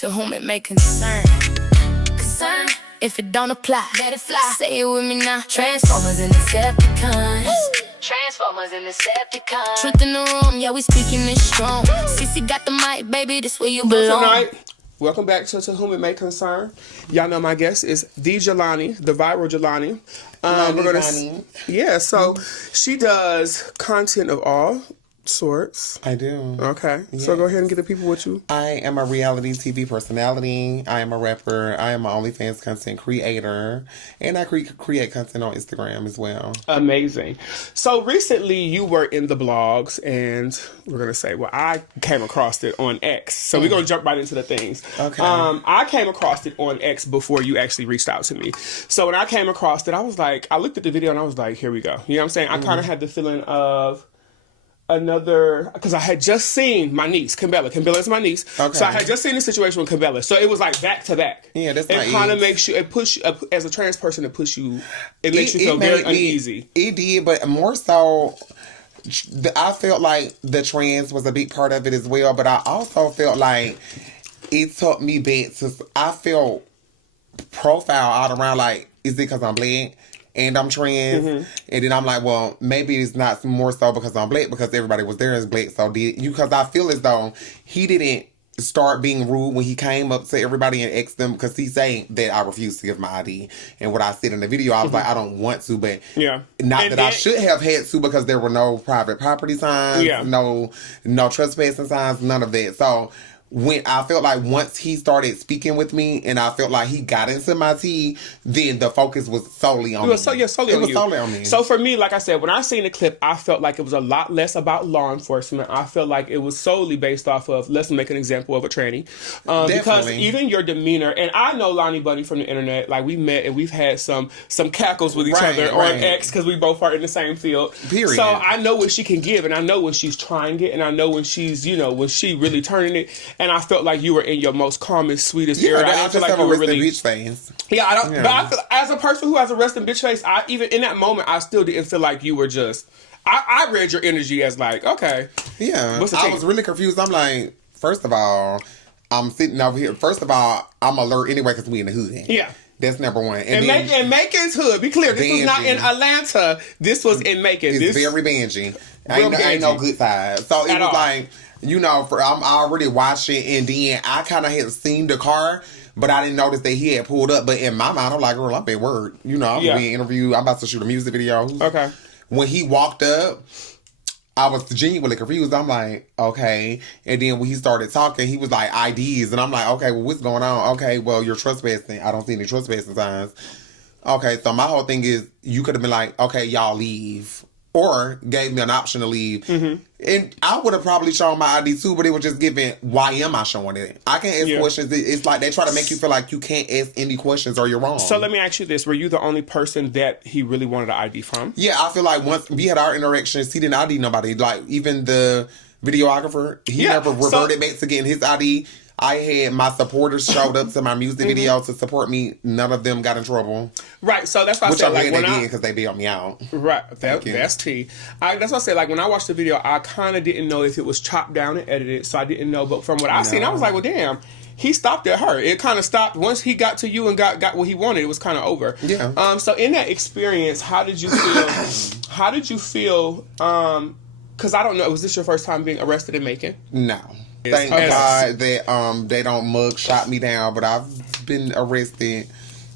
to whom it may concern. Concern, if it don't apply, let it fly. Say it with me now. Transformers and Decepticons. Transformers and Decepticons. Truth in the room, yeah, we speaking this strong. CC got the mic, baby, this where you belong. Tonight, welcome back to whom it may concern. Y'all know my guest is the Jelanii, the viral Jelanii. So she does content of all sorts. I do. Okay. Yes. So go ahead and get the people with you. I am a reality TV personality. I am a rapper. I am an OnlyFans content creator. And I create content on Instagram as well. Amazing. So recently you were in the blogs and we're going to say, well, I came across it on X. So we're going to jump right into the things. Okay. I came across it on X before you actually reached out to me. So when I came across it, I was like, I looked at the video and I was like, here we go. You know what I'm saying? I kind of had the feeling of another, because I had just seen my niece, Kimbella. Kimbella is my niece. Okay. So I had just seen the situation with Kimbella. So it was like back to back. Yeah, that's It kind of makes you, it push, as a trans person, it makes you feel very uneasy. It did, but more so, I felt like the trans was a big part of it as well, but I also felt like it took me back to, I felt profile all around like, is it because I'm black? And I'm trans, and then I'm like, well, maybe it's not more so because I'm black, because everybody was there as black. So did you? Because I feel as though he didn't start being rude when he came up to everybody and asked them, because he's saying that I refuse to give my ID. And what I said in the video, I was like, I don't want to, but I should have had to, because there were no private property signs, no trespassing signs, none of that. So when I felt like once he started speaking with me and I felt like he got into my tea, then the focus was solely on me. Solely on me. So for me, like I said, when I seen the clip, I felt like it was a lot less about law enforcement. I felt like it was solely based off of, let's make an example of a tranny. Because even your demeanor, and I know Lonnie Bunny from the internet, like we met and we've had some cackles with each other on X, because we both are in the same field. Period. So I know what she can give, and I know when she's trying it, and I know when she's, when she really turning it. And I felt like you were in your most calmest, sweetest era. I just have a resting bitch face. Yeah, I don't. Yeah. But I feel, as a person who has a resting bitch face, even in that moment, I still didn't feel like you were just. I read your energy as like, okay, yeah. I was really confused. I'm like, first of all, I'm sitting over here. First of all, I'm alert anyway because we in the hood. Yeah. That's number one. And Macon's hood. Be clear, this was not in Atlanta. This was in Macon. It's very Bangy. Ain't no good side. So it was like, I'm already watching, and then I kind of had seen the car, but I didn't notice that he had pulled up. But in my mind, I'm like, girl, I'm at work. I'm being interviewed. I'm about to shoot a music video. Okay. When he walked up, I was genuinely confused. I'm like, okay. And then when he started talking, he was like, IDs. And I'm like, okay, well, what's going on? Okay, well, you're trespassing. I don't see any trespassing signs. Okay, so my whole thing is, you could have been like, okay, y'all leave. Or gave me an option to leave. And I would have probably shown my ID too, but it was just given, why am I showing it? I can't ask questions. It's like they try to make you feel like you can't ask any questions or you're wrong. So let me ask you this. Were you the only person that he really wanted an ID from? Yeah, I feel like once we had our interactions, he didn't ID nobody. Like, even the videographer, he never reverted back to getting his ID. I had my supporters showed up to my music video to support me. None of them got in trouble. Right, so that's why I said, like, when they did, because they bailed me out. Right, that's tea. That's why I said, like, when I watched the video, I kind of didn't know if it was chopped down and edited, so I didn't know. But from what I seen, I was like, well, damn, he stopped at her. It kind of stopped once he got to you and got what he wanted. It was kind of over. Yeah. So in that experience, how did you feel? How did you feel? Because I don't know, was this your first time being arrested in Macon? No. Thank God that they don't mug shot me down, but I've been arrested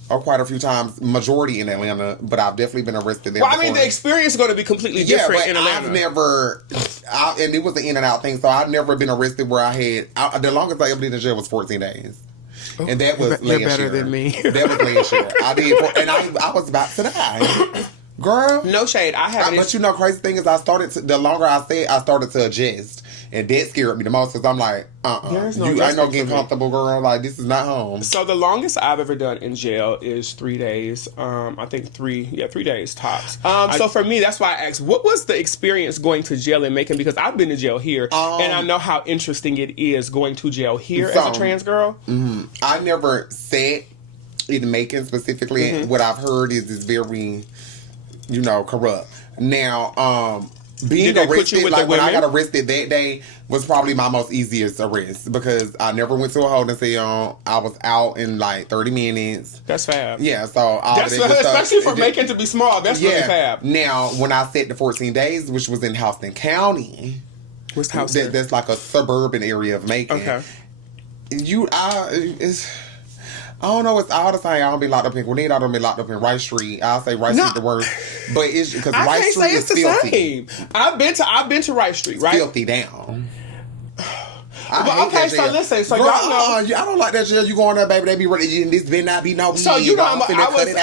quite a few times, majority in Atlanta, but I've definitely been arrested there. Well, I mean, the experience is going to be completely different in Atlanta. I've never, and it was an in and out thing, so I've never been arrested where I had, the longest I ever did in jail was 14 days. Oh, and that was last year. You're better than me. That was last year. I did, and I was about to die. Girl. No shade. I haven't. But crazy thing is, the longer I stayed, I started to adjust. And that scared me the most, because I'm like, There's no you ain't no getting comfortable, girl. Like, this is not home. So the longest I've ever done in jail is 3 days. I think 3 days tops. So for me, that's why I asked, what was the experience going to jail in Macon? Because I've been to jail here, and I know how interesting it is going to jail here as a trans girl. I never sat in Macon specifically. What I've heard is very, corrupt. Now, Being Did they arrested, put you with like the when I women? got arrested that day, was probably my most easiest arrest because I never went to a holding cell. I was out in like 30 minutes. That's fab. Yeah, so all That's of that good especially stuff. for Macon to be small. That's really fab. Now, when I said the 14 days, which was in Houston County, What's Houston? that's like a suburban area of Macon. Okay. I don't know. It's all the same. I don't be locked up in Grenada. I don't be locked up in Rice Street. I'll say Rice Street the worst, but it's because Rice Street is filthy. I've been to Rice Street, right? Filthy down. Well, okay, so listen, so girl, y'all know. I don't like that jail. You go in there, baby, they be ready. And this better not be no. So you know, I wasn't.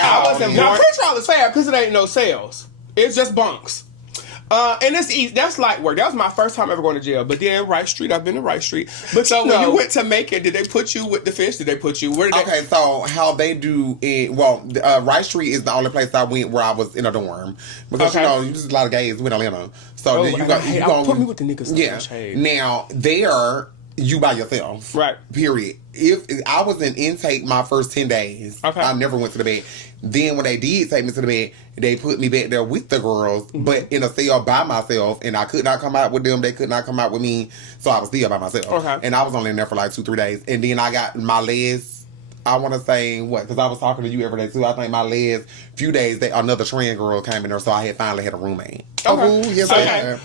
Now, pretrial is fair because it ain't no cells. It's just bunks. And it's easy. That's light work. That was my first time ever going to jail. But then Rice Street, I've been to Rice Street. But so when you went to Macon, did they put you with the fish? Did they put you? Okay, so how they do it? Well, Rice Street is the only place I went where I was in a dorm because there's a lot of gays in Atlanta. So then you go put me with the niggas. Yeah. Now there. You by yourself. Right. Period. If I was in intake my first 10 days, I never went to the bed. Then when they did take me to the bed, they put me back there with the girls, but in a cell by myself, and I could not come out with them. They could not come out with me, so I was still by myself. Okay. And I was only in there for like 2-3 days. And then I got my last, I want to say, because I was talking to you every day too. I think my last few days, another trans girl came in there, so I finally had a roommate. Okay. Yes, okay.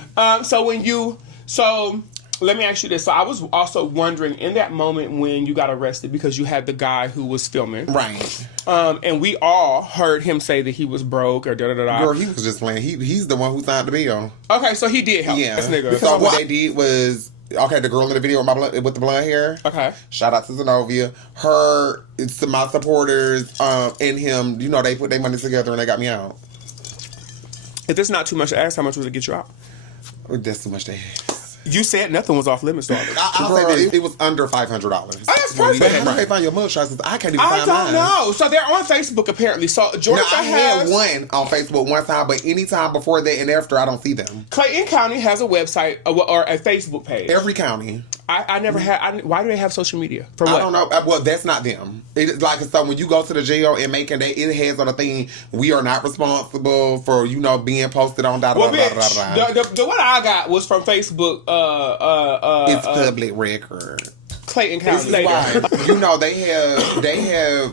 So let me ask you this. So I was also wondering in that moment when you got arrested because you had the guy who was filming. Right. And we all heard him say that he was broke or da-da-da-da. Girl, he was just playing. He's the one who signed the bill. Okay, so he did help. Yeah. This nigga. Because what they did was, okay, the girl in the video with the blonde hair. Okay. Shout out to Zenobia. My supporters, and him, they put their money together and they got me out. If it's not too much to ask, how much would it get you out? That's too much to ask. You said nothing was off limits, dog. I'll say that it was under $500. Oh, that's perfect. But how do they find your mugshots? I can't even find mine. I don't know. So they're on Facebook apparently. So Georgia I had one on Facebook one time, but anytime before that and after, I don't see them. Clayton County has a website or a Facebook page. Every county. I never had. Why do they have social media? For what? I don't know. Well, that's not them. It's like so when you go to the jail in Macon, it has on a thing. We are not responsible for being posted on. The one I got was from Facebook. It's public record. Clayton County. This is why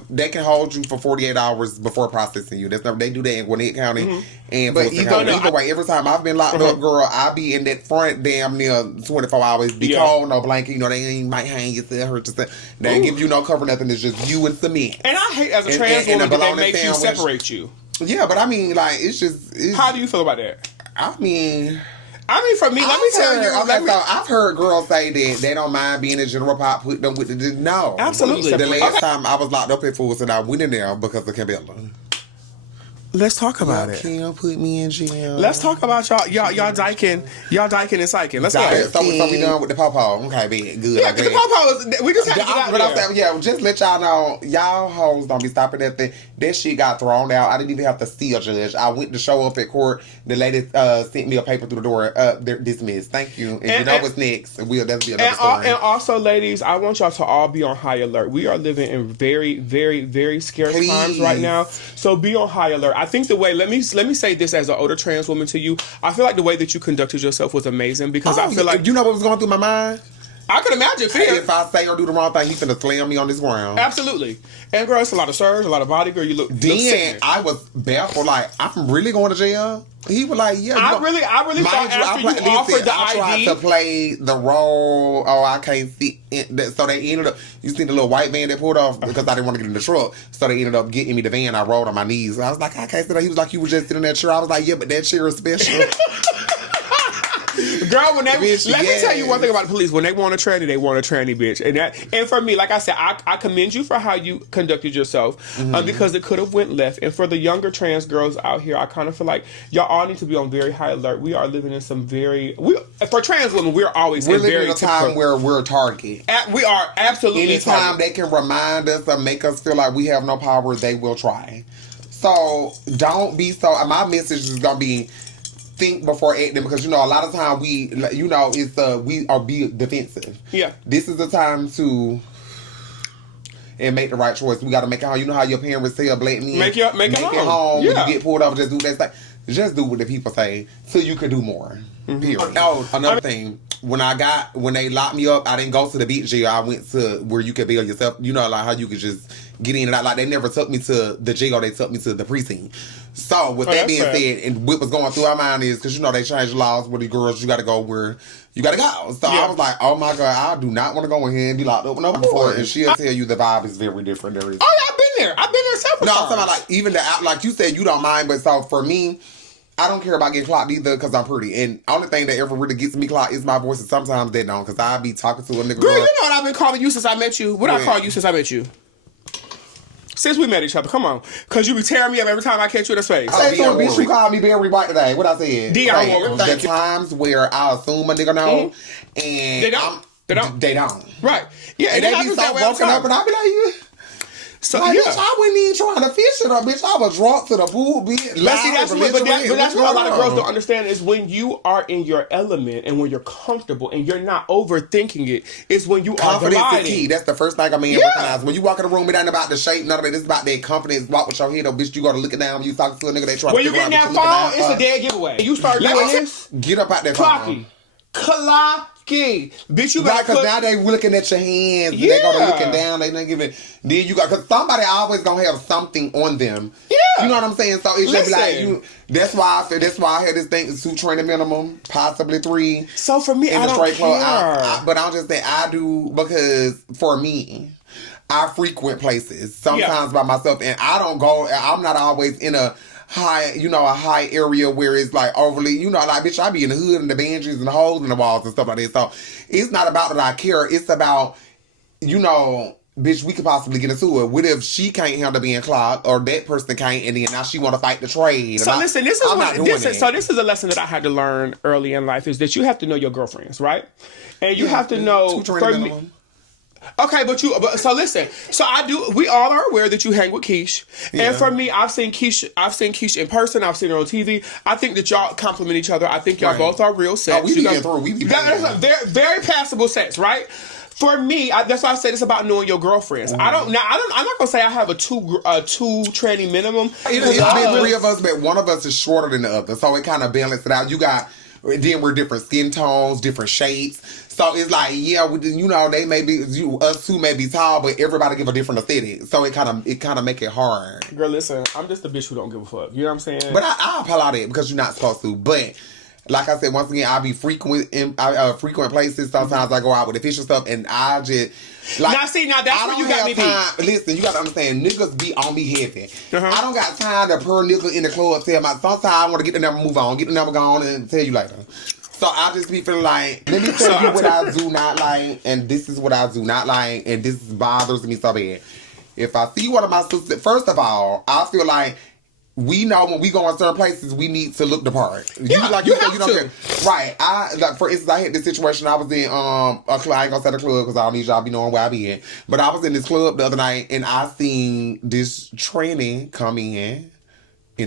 they can hold you for 48 hours before processing you. They do that in Gwinnett County and either way, every time I've been locked up, girl, I be in that front damn near 24 hours. Be cold, no blanket. They ain't might hang yourself, hurt yourself. They ain't give you no cover, nothing. It's just you and cement. And I hate as a trans woman that they make you separate you. Yeah, but I mean, like it's just. How do you feel about that? I mean, for me, let me tell you. Okay, so I've heard girls say that they don't mind being a general pop, put them with the no. Absolutely. The last time I was locked up at Fools and I went in there because of Kimbella. Let's talk about it. Can't put me in jail. Let's talk about y'all dyking and psyching. Let's go. So we done with the pawpaw. Okay, big, good. Yeah, the pawpaw we just had to get out there. Just let y'all know, y'all hoes don't be stopping at that shit got thrown out. I didn't even have to see a judge. I went to show up at court. The lady sent me a paper through the door. They're dismissed. Thank you. And what's next? That'll be another story. And also, ladies, I want y'all to all be on high alert. We are living in very, very, very scarce times right now. So be on high alert. I think the way let me say this as an older trans woman to you. I feel like the way that you conducted yourself was amazing because I feel like what was going through my mind. I could imagine fear. If I say or do the wrong thing, he's gonna slam me on this ground. Absolutely. And girl, it's a lot of surge, a lot of body, girl. You look. Then I was baffled. Like I'm really going to jail. He was like, "Yeah." I really thought after you offered the I tried ID to play the role. Oh, I can't see. So they ended up. You see the little white van that pulled off because I didn't want to get in the truck. So they ended up getting me the van. I rolled on my knees. I was like, I can't sit there. He was like, "You were just sitting in that chair." I was like, "Yeah, but that chair is special." Girl, let me tell you one thing about the police. When they want a tranny, they want a tranny, bitch. And for me, like I said, I commend you for how you conducted yourself because it could have went left. And for the younger trans girls out here, I kind of feel like y'all all need to be on very high alert. We are living in some for trans women, we're living in a time where we're a target. We are absolutely. Anytime they can remind us or make us feel like we have no power, they will try. So don't be so. My message is gonna be. Think before acting because a lot of time we are be defensive. Yeah, this is the time to make the right choice. We got to make it home. You know how your parents say, "Black men make it home." Yeah. When you get pulled over, just do that. Just do what the people say, so you can do more. Period. Oh, another thing. When they locked me up, I didn't go to the beat jail. I went to where you could bail yourself. You know, like how you could just get in and out. Like they never took me to the jail. They took me to the precinct. So with that being said, and what was going through our mind is because you know they changed laws with the girls. You got to go where you got to go. So I was like, oh my God, I do not want to go in here and be locked up no before. And she'll tell you the vibe is very different. There is. Oh yeah, I've been there. I've been there several times. No, I'm talking about like even like you said, you don't mind, but so for me. I don't care about getting clocked either because I'm pretty. And only thing that ever really gets me clocked is my voice. And sometimes they don't because I be talking to a nigga. Girl, you know what I've been calling you since I met you? What I call you since I met you? Since we met each other. Come on. Because you be tearing me up every time I catch you in the face. Say so, bitch, you called me Barry White today. What I said? The times where I assume a nigga know and... They don't. Right. Yeah, and they be so woken up and I be like... So like, bitch, I wasn't even trying to fish it up, bitch. I was drunk to the pool, bitch. But that's what a lot of girls don't understand is when you are in your element and when you're comfortable and you're not overthinking it, it's when you are gliding. Confidence is key. That's the first thing I mean recognize. When you walk in the room, it ain't about the shape, none of it. It's about that confidence. Walk with your head up, bitch. You gotta look it down. When you talking to a nigga, they try to when you get in that phone, it's a dead giveaway. You start doing this. Get up out that phone. Bitch, you better because now they looking at your hands. Yeah. They gonna looking down. They not giving. Then you got because somebody always gonna have something on them. Yeah, you know what I'm saying. So it should be like you. That's why I had this thing 2 training minimum, possibly 3. So for me, I don't care. But I'm just saying I do because for me, I frequent places sometimes by myself, and I don't go. I'm not always in a high area where it's like overly, like, bitch, I be in the hood and the bandages and the holes in the walls and stuff like that. So it's not about that I care. It's about, bitch, we could possibly get into it. What if she can't handle being clogged or that person can't and then now she want to fight the trade? So listen, this is a lesson that I had to learn early in life is that you have to know your girlfriends, right? And you have to know... Okay, so listen. So we all are aware that you hang with Keish. Yeah. And for me, I've seen Keish in person, I've seen her on TV. I think that y'all complement each other. I think y'all both are real sex. Oh, we be through. We be very, very passable sex, right? For me, that's why I said it's about knowing your girlfriends. Mm. I'm not gonna say I have a two tranny minimum. It's been 3 of us, but one of us is shorter than the other, so it kind of balances it out. Then we're different skin tones, different shapes. So it's like, they may be, us 2 may be tall, but everybody give a different aesthetic. So it kind of make it hard. Girl, listen, I'm just a bitch who don't give a fuck. You know what I'm saying? But I apologize it because you're not supposed to. But like I said, once again, I be frequent places. Sometimes I go out with official stuff, and I just like. Now that's where you got me beat. Listen, you got to understand, niggas be on me heavy. Uh-huh. I don't got time to per nigga in the club. Sometimes I want to get the number, move on, get the number gone, and tell you later. So I just be feeling like, let me tell you what I do not like, and this is what I do not like, and this bothers me so bad. If I see one of my sisters, first of all, I feel like we know when we go in certain places, we need to look the part. You have to. Right. For instance, I had this situation. I was in a club. I ain't gonna say the club because I don't need y'all be knowing where I be at. But I was in this club the other night, and I seen this tranny come in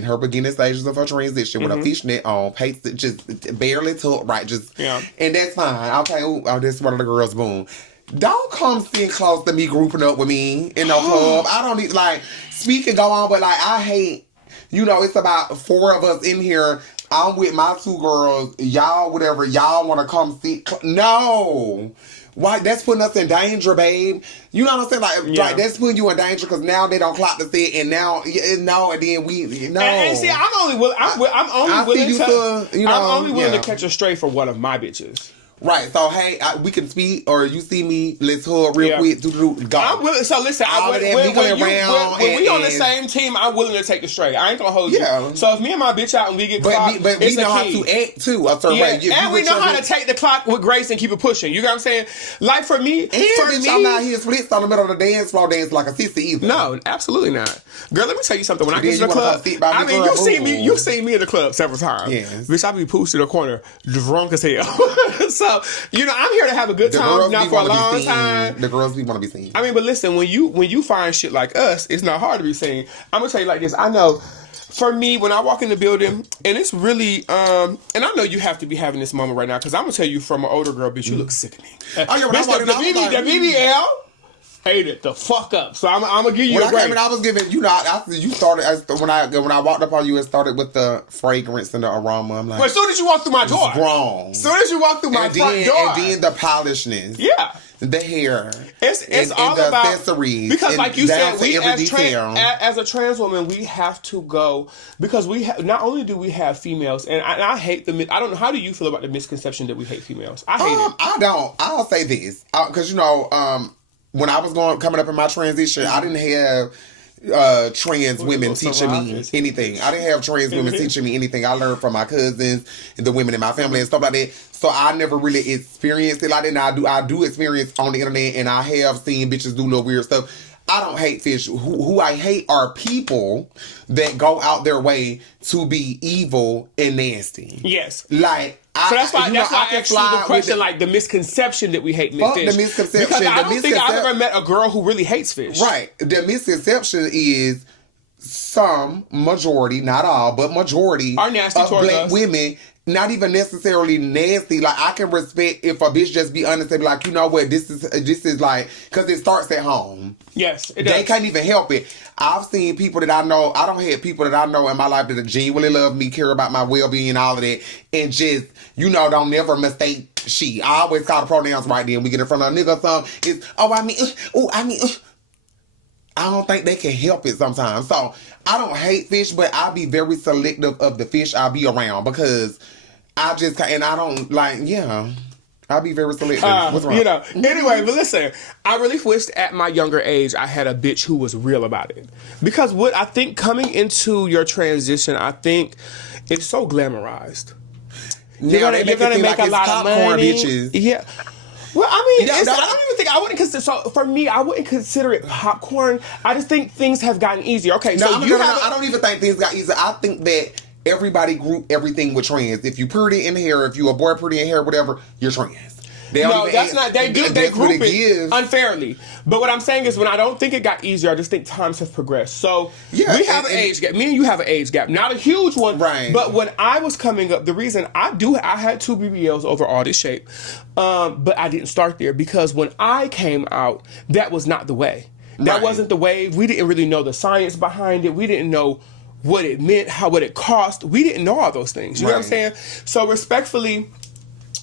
her beginning stages of her transition with a fishnet on, pasted, just barely took, right, and that's fine. Okay, this one of the girls, boom. Don't come sitting close to me, grouping up with me in no club. I don't need, speak and go on, but, I hate, it's about 4 of us in here. I'm with my 2 girls. Y'all, whatever, y'all want to come sit. No. Why? That's putting us in danger, babe. You know what I'm saying? Like, that's putting you in danger because now they don't clock the set, and now, and then we, no. And see, I'm only willing to catch a stray for one of my bitches. Right, so hey, we can speak, or you see me, let's hold real quick, go. I'm willing, so listen, when we on the same team, I'm willing to take the straight. I ain't gonna hold you. So if me and my bitch out and we get clocked, but we know how to act too, a certain way. And we know how to take the clock with grace and keep it pushing. You know what I'm saying? Like for me, I'm not here splits on the middle of the dance floor dance like a sister either. No, absolutely not. Girl, let me tell you something. When I get to the club, you've seen me in the club several times. Yes. Bitch, I be pushed in the corner, drunk as hell. So, I'm here to have a good time, not for a long time. The girls, we want to be seen. I mean, but listen, when you find shit like us, it's not hard to be seen. I'm going to tell you like this. I know, for me, when I walk in the building, and it's really, and I know you have to be having this moment right now, because I'm going to tell you from an older girl, bitch, you look sickening. Oh, yeah, when bitch, the BBL, ate it the fuck up. So I'm gonna give you when a break. I came in, I was giving, you know, you started, when I walked up on you, it started with the fragrance and the aroma. I'm like, well, as soon as you walk through my door. Wrong. As soon as you walk through my front door. And then the polishness. Yeah. The hair. It's all the about accessories. Because like you said, we as a trans woman, we have to go, because not only do we have females, and I hate I don't know, how do you feel about the misconception that we hate females? I hate it. I don't. I'll say this. Because, you know, when I was coming up in my transition, I didn't have trans women teaching me anything. I didn't have trans women teaching me anything. I learned from my cousins and the women in my family and stuff like that. So I never really experienced it like that. And I do experience on the internet, and I have seen bitches do little weird stuff. I don't hate fish. Who I hate are people that go out their way to be evil and nasty. Yes. Like, so that's why I asked you the question, like the misconception that we hate fish. The misconception. Because I don't think I've ever met a girl who really hates fish. Right. The misconception is some majority, not all, but majority are nasty of towards black us. women. Not even necessarily nasty. Like, I can respect if a bitch just be honest and be like, you know what, this is like, because it starts at home. Yes, it does. They can't even help it. I've seen people that I know, I don't have people that I know in my life that genuinely love me, care about my well-being, all of that, and just, you know, don't never mistake she. I always call the pronouns right then. We get in front of a nigga or something. It's, I don't think they can help it sometimes. So, I don't hate fish, but I'll be very selective of the fish I'll be around, because I just, and I don't, like, yeah. I'll be very selective. What's wrong? You know. Anyway, but listen, I really wished at my younger age I had a bitch who was real about it. Because what I think coming into your transition, I think it's so glamorized. You're gonna make a lot of money. Bitches. Yeah. Well, I mean, I don't even think I wouldn't consider. So for me, I wouldn't consider it popcorn. I just think things have gotten easier. Okay, so I don't even think things got easier. I think that everybody group everything with trans. If you pretty in hair, if you a boy pretty in hair, whatever, you're trans. No, that's not. They group it unfairly. But what I'm saying is, when I don't think it got easier, I just think times have progressed. So we have an age gap. Me and you have an age gap, not a huge one, right? But when I was coming up, the reason I had 2 BBLs over all this shape, but I didn't start there because when I came out, that was not the way. That wasn't the wave. We didn't really know the science behind it. We didn't know what it meant, what it cost. We didn't know all those things. You know what I'm saying? So respectfully,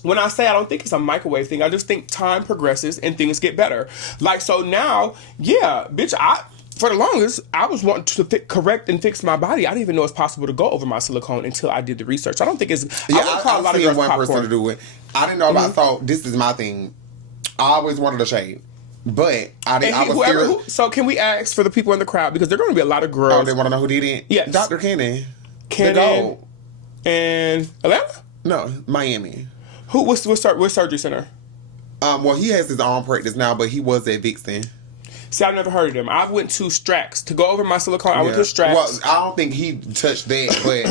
when I say I don't think it's a microwave thing, I just think time progresses and things get better. Like, so now, yeah, bitch, for the longest, I was wanting to correct and fix my body. I didn't even know it's possible to go over my silicone until I did the research. I don't think it's... I've seen one person to do it. I didn't know about... So, this is my thing. I always wanted a shave. But I was scared. So can we ask for the people in the crowd, because there are going to be a lot of girls. Oh, they want to know who did it? Yes. Dr. Cannon. And Atlanta? No, Miami. What surgery center? Well, he has his own practice now, but he was at Vixen. See, I've never heard of him. I went to Strax to go over my silicone. I went to Strax. Well, I don't think he touched that, but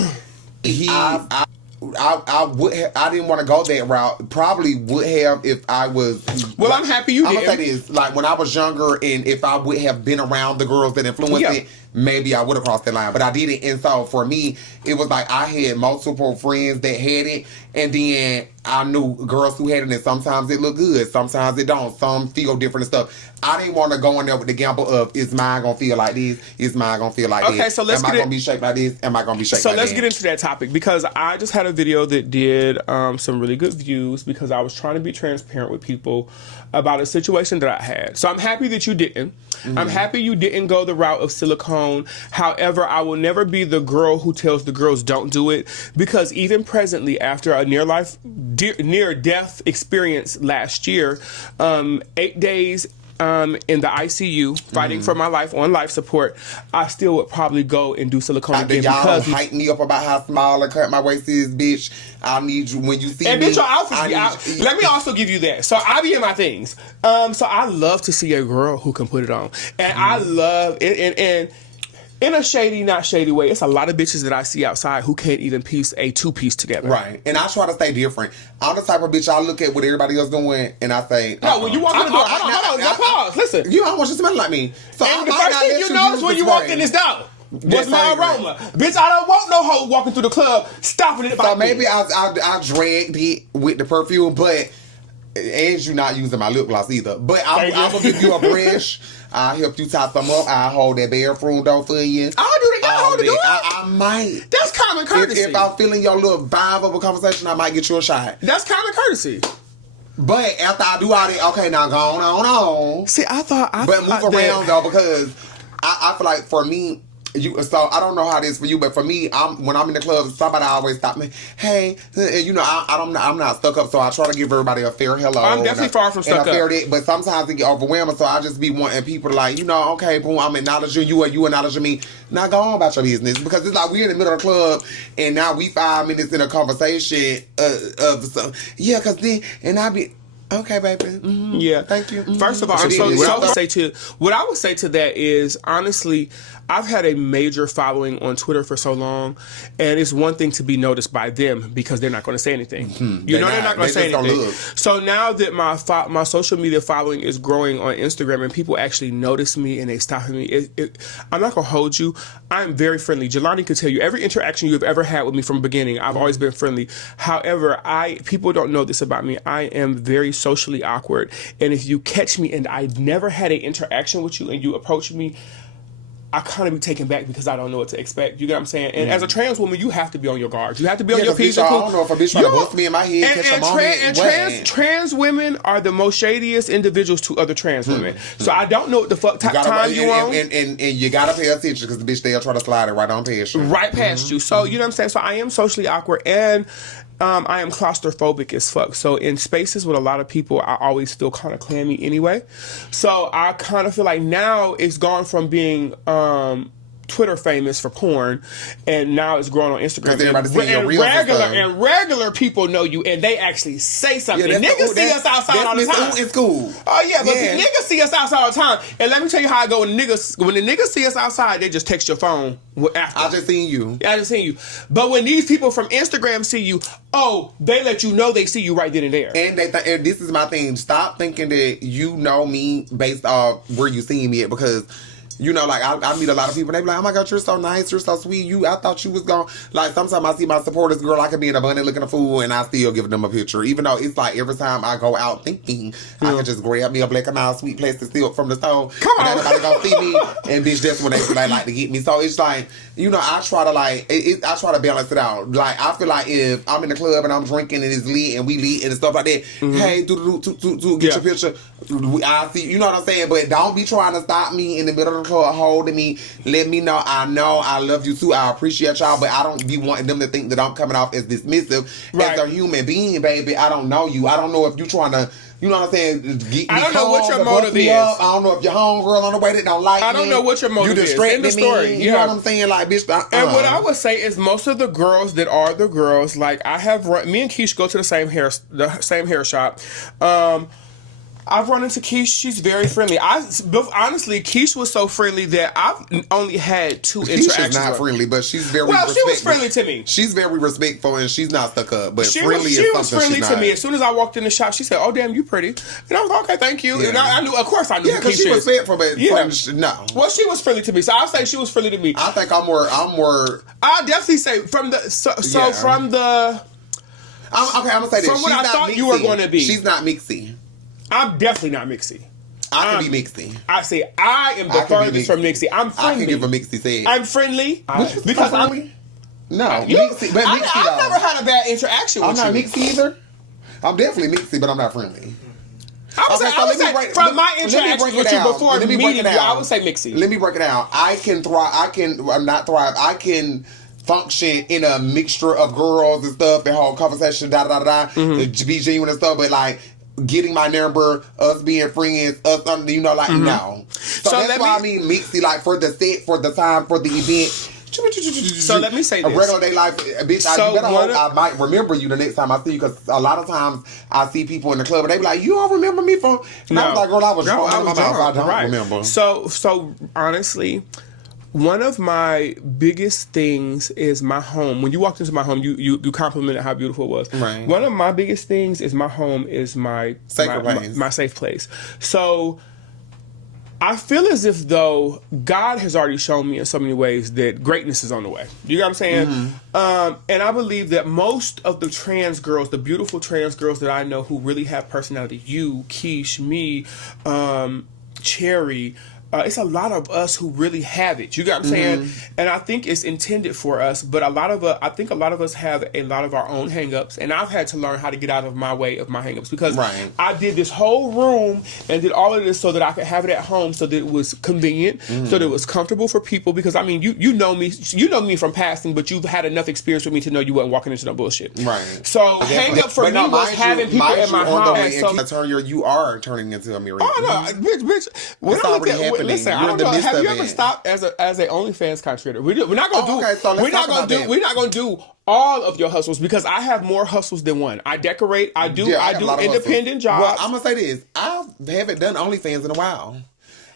I didn't want to go that route. Probably would have if I was. Well, I'm happy you did. I'm gonna say this: like when I was younger, and if I would have been around the girls that influenced it, maybe I would have crossed that line. But I didn't, and so for me, it was like I had multiple friends that had it, and then I knew girls who had it, and sometimes it looked good, sometimes it don't. Some feel different and stuff. I didn't want to go in there with the gamble of, is mine gonna feel like this? Is mine gonna feel like this? Okay, so let's Am I gonna be shaped like this? Am I gonna be shaped like that? So let's get into that topic, because I just had a video that did some really good views, because I was trying to be transparent with people about a situation that I had. So I'm happy that you didn't. Mm-hmm. I'm happy you didn't go the route of silicone. However, I will never be the girl who tells the girls don't do it, because even presently, after a near-death experience last year, 8 days in the ICU, fighting for my life on life support, I still would probably go and do silicone again. Y'all hype me up about how small and cut my waist is, bitch. I need you when you see and me. And bitch, your outfits. Let me also give you that. So I be in my things. So I love to see a girl who can put it on, and I love it. And in a shady, not shady way, it's a lot of bitches that I see outside who can't even piece a 2-piece together. Right. And I try to stay different. I'm the type of bitch I look at what everybody else doing, and I say, no, when you walk in the door, hold on, pause. Listen. You don't want you to smell like me. So and the first thing you notice when you walk in this door, what's my aroma? Bitch, I don't want no hoe walking through the club, stopping it. So maybe I dragged it with the perfume, but and you not using my lip gloss either. But I'm gonna give you a brush. I'll help you top them up. I'll hold that bathroom door for you. I'll do that. I'll hold the door. I might. That's common courtesy. If I'm feeling your little vibe of a conversation, I might get you a shot. That's common courtesy. But after I do all that, okay, now go on. See, I thought move around though, because I feel like for me, so I don't know how it is for you, but for me, when I'm in the club, somebody always stop me. Hey, you know, I'm not stuck up, so I try to give everybody a fair hello. I'm definitely far from stuck up. But sometimes it get overwhelming, so I just be wanting people to like, you know, okay, boom, I'm acknowledging you, or you acknowledging me. Now go on about your business, because it's like we're in the middle of the club, and now we 5 minutes in a conversation of some, yeah, because then, and I be. Okay, baby. Mm-hmm. Yeah. Thank you. Mm-hmm. First of all, what I would say to that is, honestly, I've had a major following on Twitter for so long, and it's one thing to be noticed by them because they're not going to say anything. Mm-hmm. They're not going to say anything. So now that my social media following is growing on Instagram and people actually notice me and they stop me, I'm not going to hold you. I'm very friendly. Jelanii could tell you every interaction you've ever had with me from the beginning, I've always been friendly. However, people don't know this about me. I am very socially awkward, and if you catch me and I never had an interaction with you and you approach me, I kind of be taken back because I don't know what to expect. You get what I'm saying? And as a trans woman, you have to be on your guard. You have to be on your P's. I don't know if a bitch trying to bust me in my head. Trans women are the most shadiest individuals to other trans women. So I don't know what the fuck time you on. And you gotta pay attention because the bitch they'll try to slide it right on past you. Right past you. So you know what I'm saying? So I am socially awkward, and I am claustrophobic as fuck. So in spaces with a lot of people, I always feel kind of clammy anyway. So I kind of feel like now it's gone from being Twitter famous for porn, and now it's growing on Instagram. And regular people know you, and they actually say something. Yeah, niggas see us outside all the time. It's cool. Oh yeah, but niggas see us outside all the time. And let me tell you how I go when the niggas see us outside, they just text your phone after. I just seen you. Yeah, I just seen you. But when these people from Instagram see you, they let you know they see you right then and there. And and this is my thing. Stop thinking that you know me based off where you seeing me at, because you know, like, I meet a lot of people, and they be like, oh my God, you're so nice, you're so sweet, I thought you was gone. Like, sometimes I see my supporters, girl, I could be in a bunny looking a fool, and I still give them a picture. Even though it's like every time I go out thinking, I can just grab me a black and mild sweet plastic silk from the stove. Come on. And everybody gonna see me, and bitch, that's when they like to get me. So it's like, you know, I try to I try to balance it out. Like, I feel like if I'm in the club and I'm drinking and it's lit and we lit and stuff like that, hey, get your picture. I see, you know what I'm saying? But don't be trying to stop me in the middle of the club, holding me, let me know I love you too, I appreciate y'all, but I don't be wanting them to think that I'm coming off as dismissive. As a human being, baby. I don't know you. I don't know if you trying to, you know what I'm saying? I don't know what your motive is. I don't know if your homegirl on the way that don't like me. I don't know what your motive is. In the story. You know what I'm saying? Like, bitch. And what I would say is most of the girls that are the girls, like me and Keish go to the same hair shop. I've run into Keish. She's very friendly. Honestly, Keish was so friendly that I've only had 2 interactions. She's not friendly, but she's very respectful. She was friendly to me. She's very respectful, and she's not stuck up. But she was friendly to me. As soon as I walked in the shop, she said, "Oh, damn, you pretty." And I was like, "Okay, thank you." Yeah. And I knew, of course, I knew. Yeah, because she was respectful, but no. Well, she was friendly to me, so I'll say she was friendly to me. I think I'm more. I'll definitely say from the from the. I'm gonna say this. From what I thought you were going to be, she's not mixy. I'm definitely not mixy. I can be mixy. I say I am the furthest from mixy. I'm friendly. I can give a mixy say. I'm friendly because I'm. No, mixy, but mixy. I've never had a bad interaction with you. I'm not mixy either. I'm definitely mixy, but I'm not friendly. I would say from my interaction with you before meeting you, I would say mixy. Let me break it down. I can thrive. I'm not thrive. I can function in a mixture of girls and stuff and whole conversation, to be genuine and stuff, but like getting my number, us being friends, us, you know, like, no. So that's why I mean mixy, like for the set, for the time, for the event. So let me say this. A regular day life, bitch, you better hope I might remember you the next time I see you, because a lot of times I see people in the club and they be like, you don't remember me from... And I was like, girl, I was drunk. I don't remember. So honestly... One of my biggest things is my home. When you walked into my home, you complimented how beautiful it was. Right. One of my biggest things is my home is my safe place. So I feel as if though God has already shown me in so many ways that greatness is on the way. You know what I'm saying? And I believe that most of the trans girls, the beautiful trans girls that I know who really have personality, you, Keish, me, Cherry, it's a lot of us who really have it. You got what I'm saying? And I think it's intended for us, but I think a lot of us have a lot of our own hangups, and I've had to learn how to get out of my way of my hangups because I did this whole room and did all of this so that I could have it at home, so that it was convenient, so that it was comfortable for people. Because I mean, you know me from passing, but you've had enough experience with me to know you wasn't walking into no bullshit. So hang up for me was having people in my house. You are turning into a mirror. Oh no, bitch! It's already happening. Listen, I don't know. Have you ever stopped as a OnlyFans contributor? We're not gonna do all of your hustles because I have more hustles than one. I decorate. I do independent jobs. Well, I'm gonna say this: I haven't done OnlyFans in a while.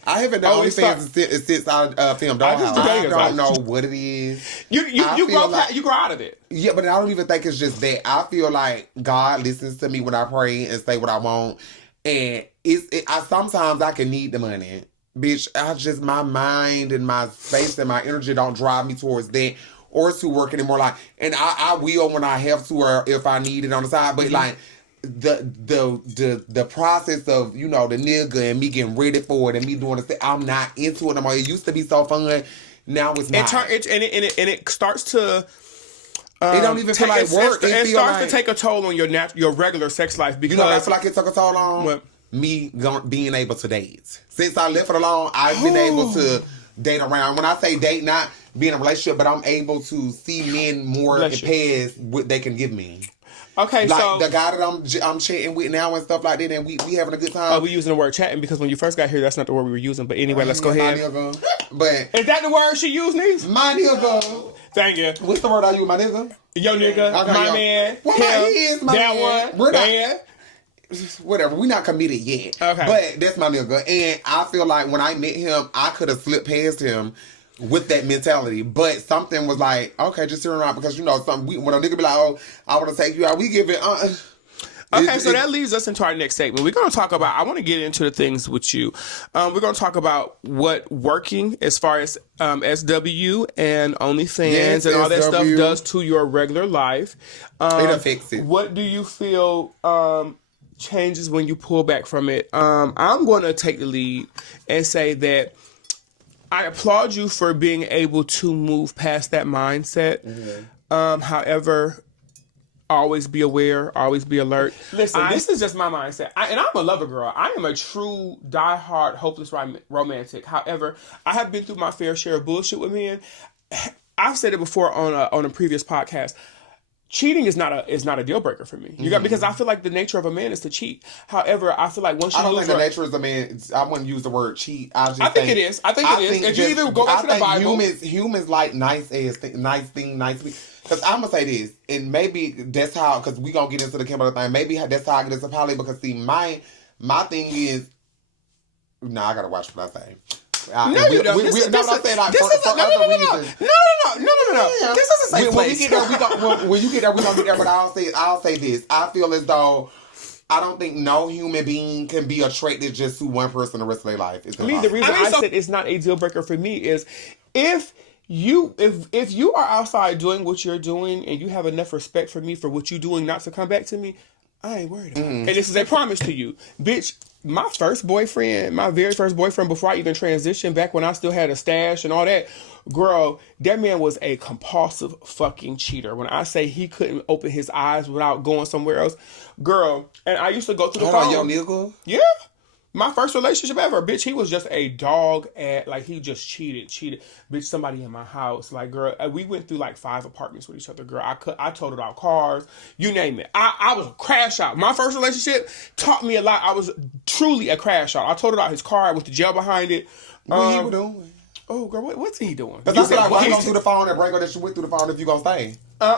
I haven't done OnlyFans since I filmed Dollhouse. I don't know what it is. You grow out of it. Yeah, but I don't even think it's just that. I feel like God listens to me when I pray and say what I want, and sometimes I can need the money. Bitch, my mind and my space and my energy don't drive me towards that or to work anymore. Like, and I will when I have to or if I need it on the side. But like the process of, you know, the nigga and me getting ready for it and me doing this, I'm not into it no more. It used to be so fun. Now it's not. It starts to. It don't even feel like work. It starts to take a toll on your regular sex life because I feel like it took a toll on. What? Me being able to date. Since I left it alone, I've been able to date around. When I say date, not be in a relationship, but I'm able to see men more past what they can give me. Okay, like so the guy that I'm chatting with now and stuff like that, and we having a good time. Oh, we using the word chatting because when you first got here, that's not the word we were using. But anyway, let's go ahead. But is that the word she used, niece? My nigga. Thank you. What's the word I use, my nigga? Yo nigga, my man. Well, he is my man. That one. We're not. Whatever, we're not committed yet. Okay. But that's my nigga. And I feel like when I met him, I could have slipped past him with that mentality. But something was like, okay, just hear him out because, you know, when a nigga be like, oh, I want to take you out, we give it. Okay, so that leads us into our next segment. We're going to talk about, I want to get into the things with you. We're going to talk about what working as far as SW and OnlyFans and all that stuff does to your regular life. It affects it. What do you feel changes when you pull back from it? I'm going to take the lead and say that I applaud you for being able to move past that mindset. However, always be aware, always be alert. Listen, this is just my mindset. And I'm a lover girl. I am a true diehard, hopeless romantic. However, I have been through my fair share of bullshit with men. I've said it before on a previous podcast. Cheating is not a deal breaker for me. Because I feel like the nature of a man is to cheat. However, I feel like once you lose the nature of a man. I wouldn't use the word cheat. I think it is. I think it is. If you either go back to the Bible, humans like nice things. Because I'm gonna say this, and maybe that's how. Because we gonna get into the Kimberly thing. Maybe that's how I get into poly. Because see, my thing is, I gotta watch what I say. No, you don't. This is no. This is a safe place. When you get there, we gonna get there. But I'll say this. I feel as though I don't think no human being can be attracted just to one person the rest of their life. The reason I said it's not a deal breaker for me is if you are outside doing what you're doing and you have enough respect for me for what you're doing not to come back to me, I ain't worried about it. And this is a promise to you. Bitch, my very first boyfriend before I even transitioned, back when I still had a stash and all that, girl, that man was a compulsive fucking cheater. When I say he couldn't open his eyes without going somewhere else, girl, and I used to go to the phone. Hold on, your nigga? Yeah. My first relationship ever, bitch, he was just a dog he just cheated. Bitch, somebody in my house. Like, girl, we went through like 5 apartments with each other, girl. I totaled out cars, you name it. I was a crash out. My first relationship taught me a lot. I was truly a crash out. I totaled out his car. I went to jail behind it. What he was doing? Oh, girl, what's he doing? Because I feel like, why go through the phone and break her that you went through the phone if you gonna stay?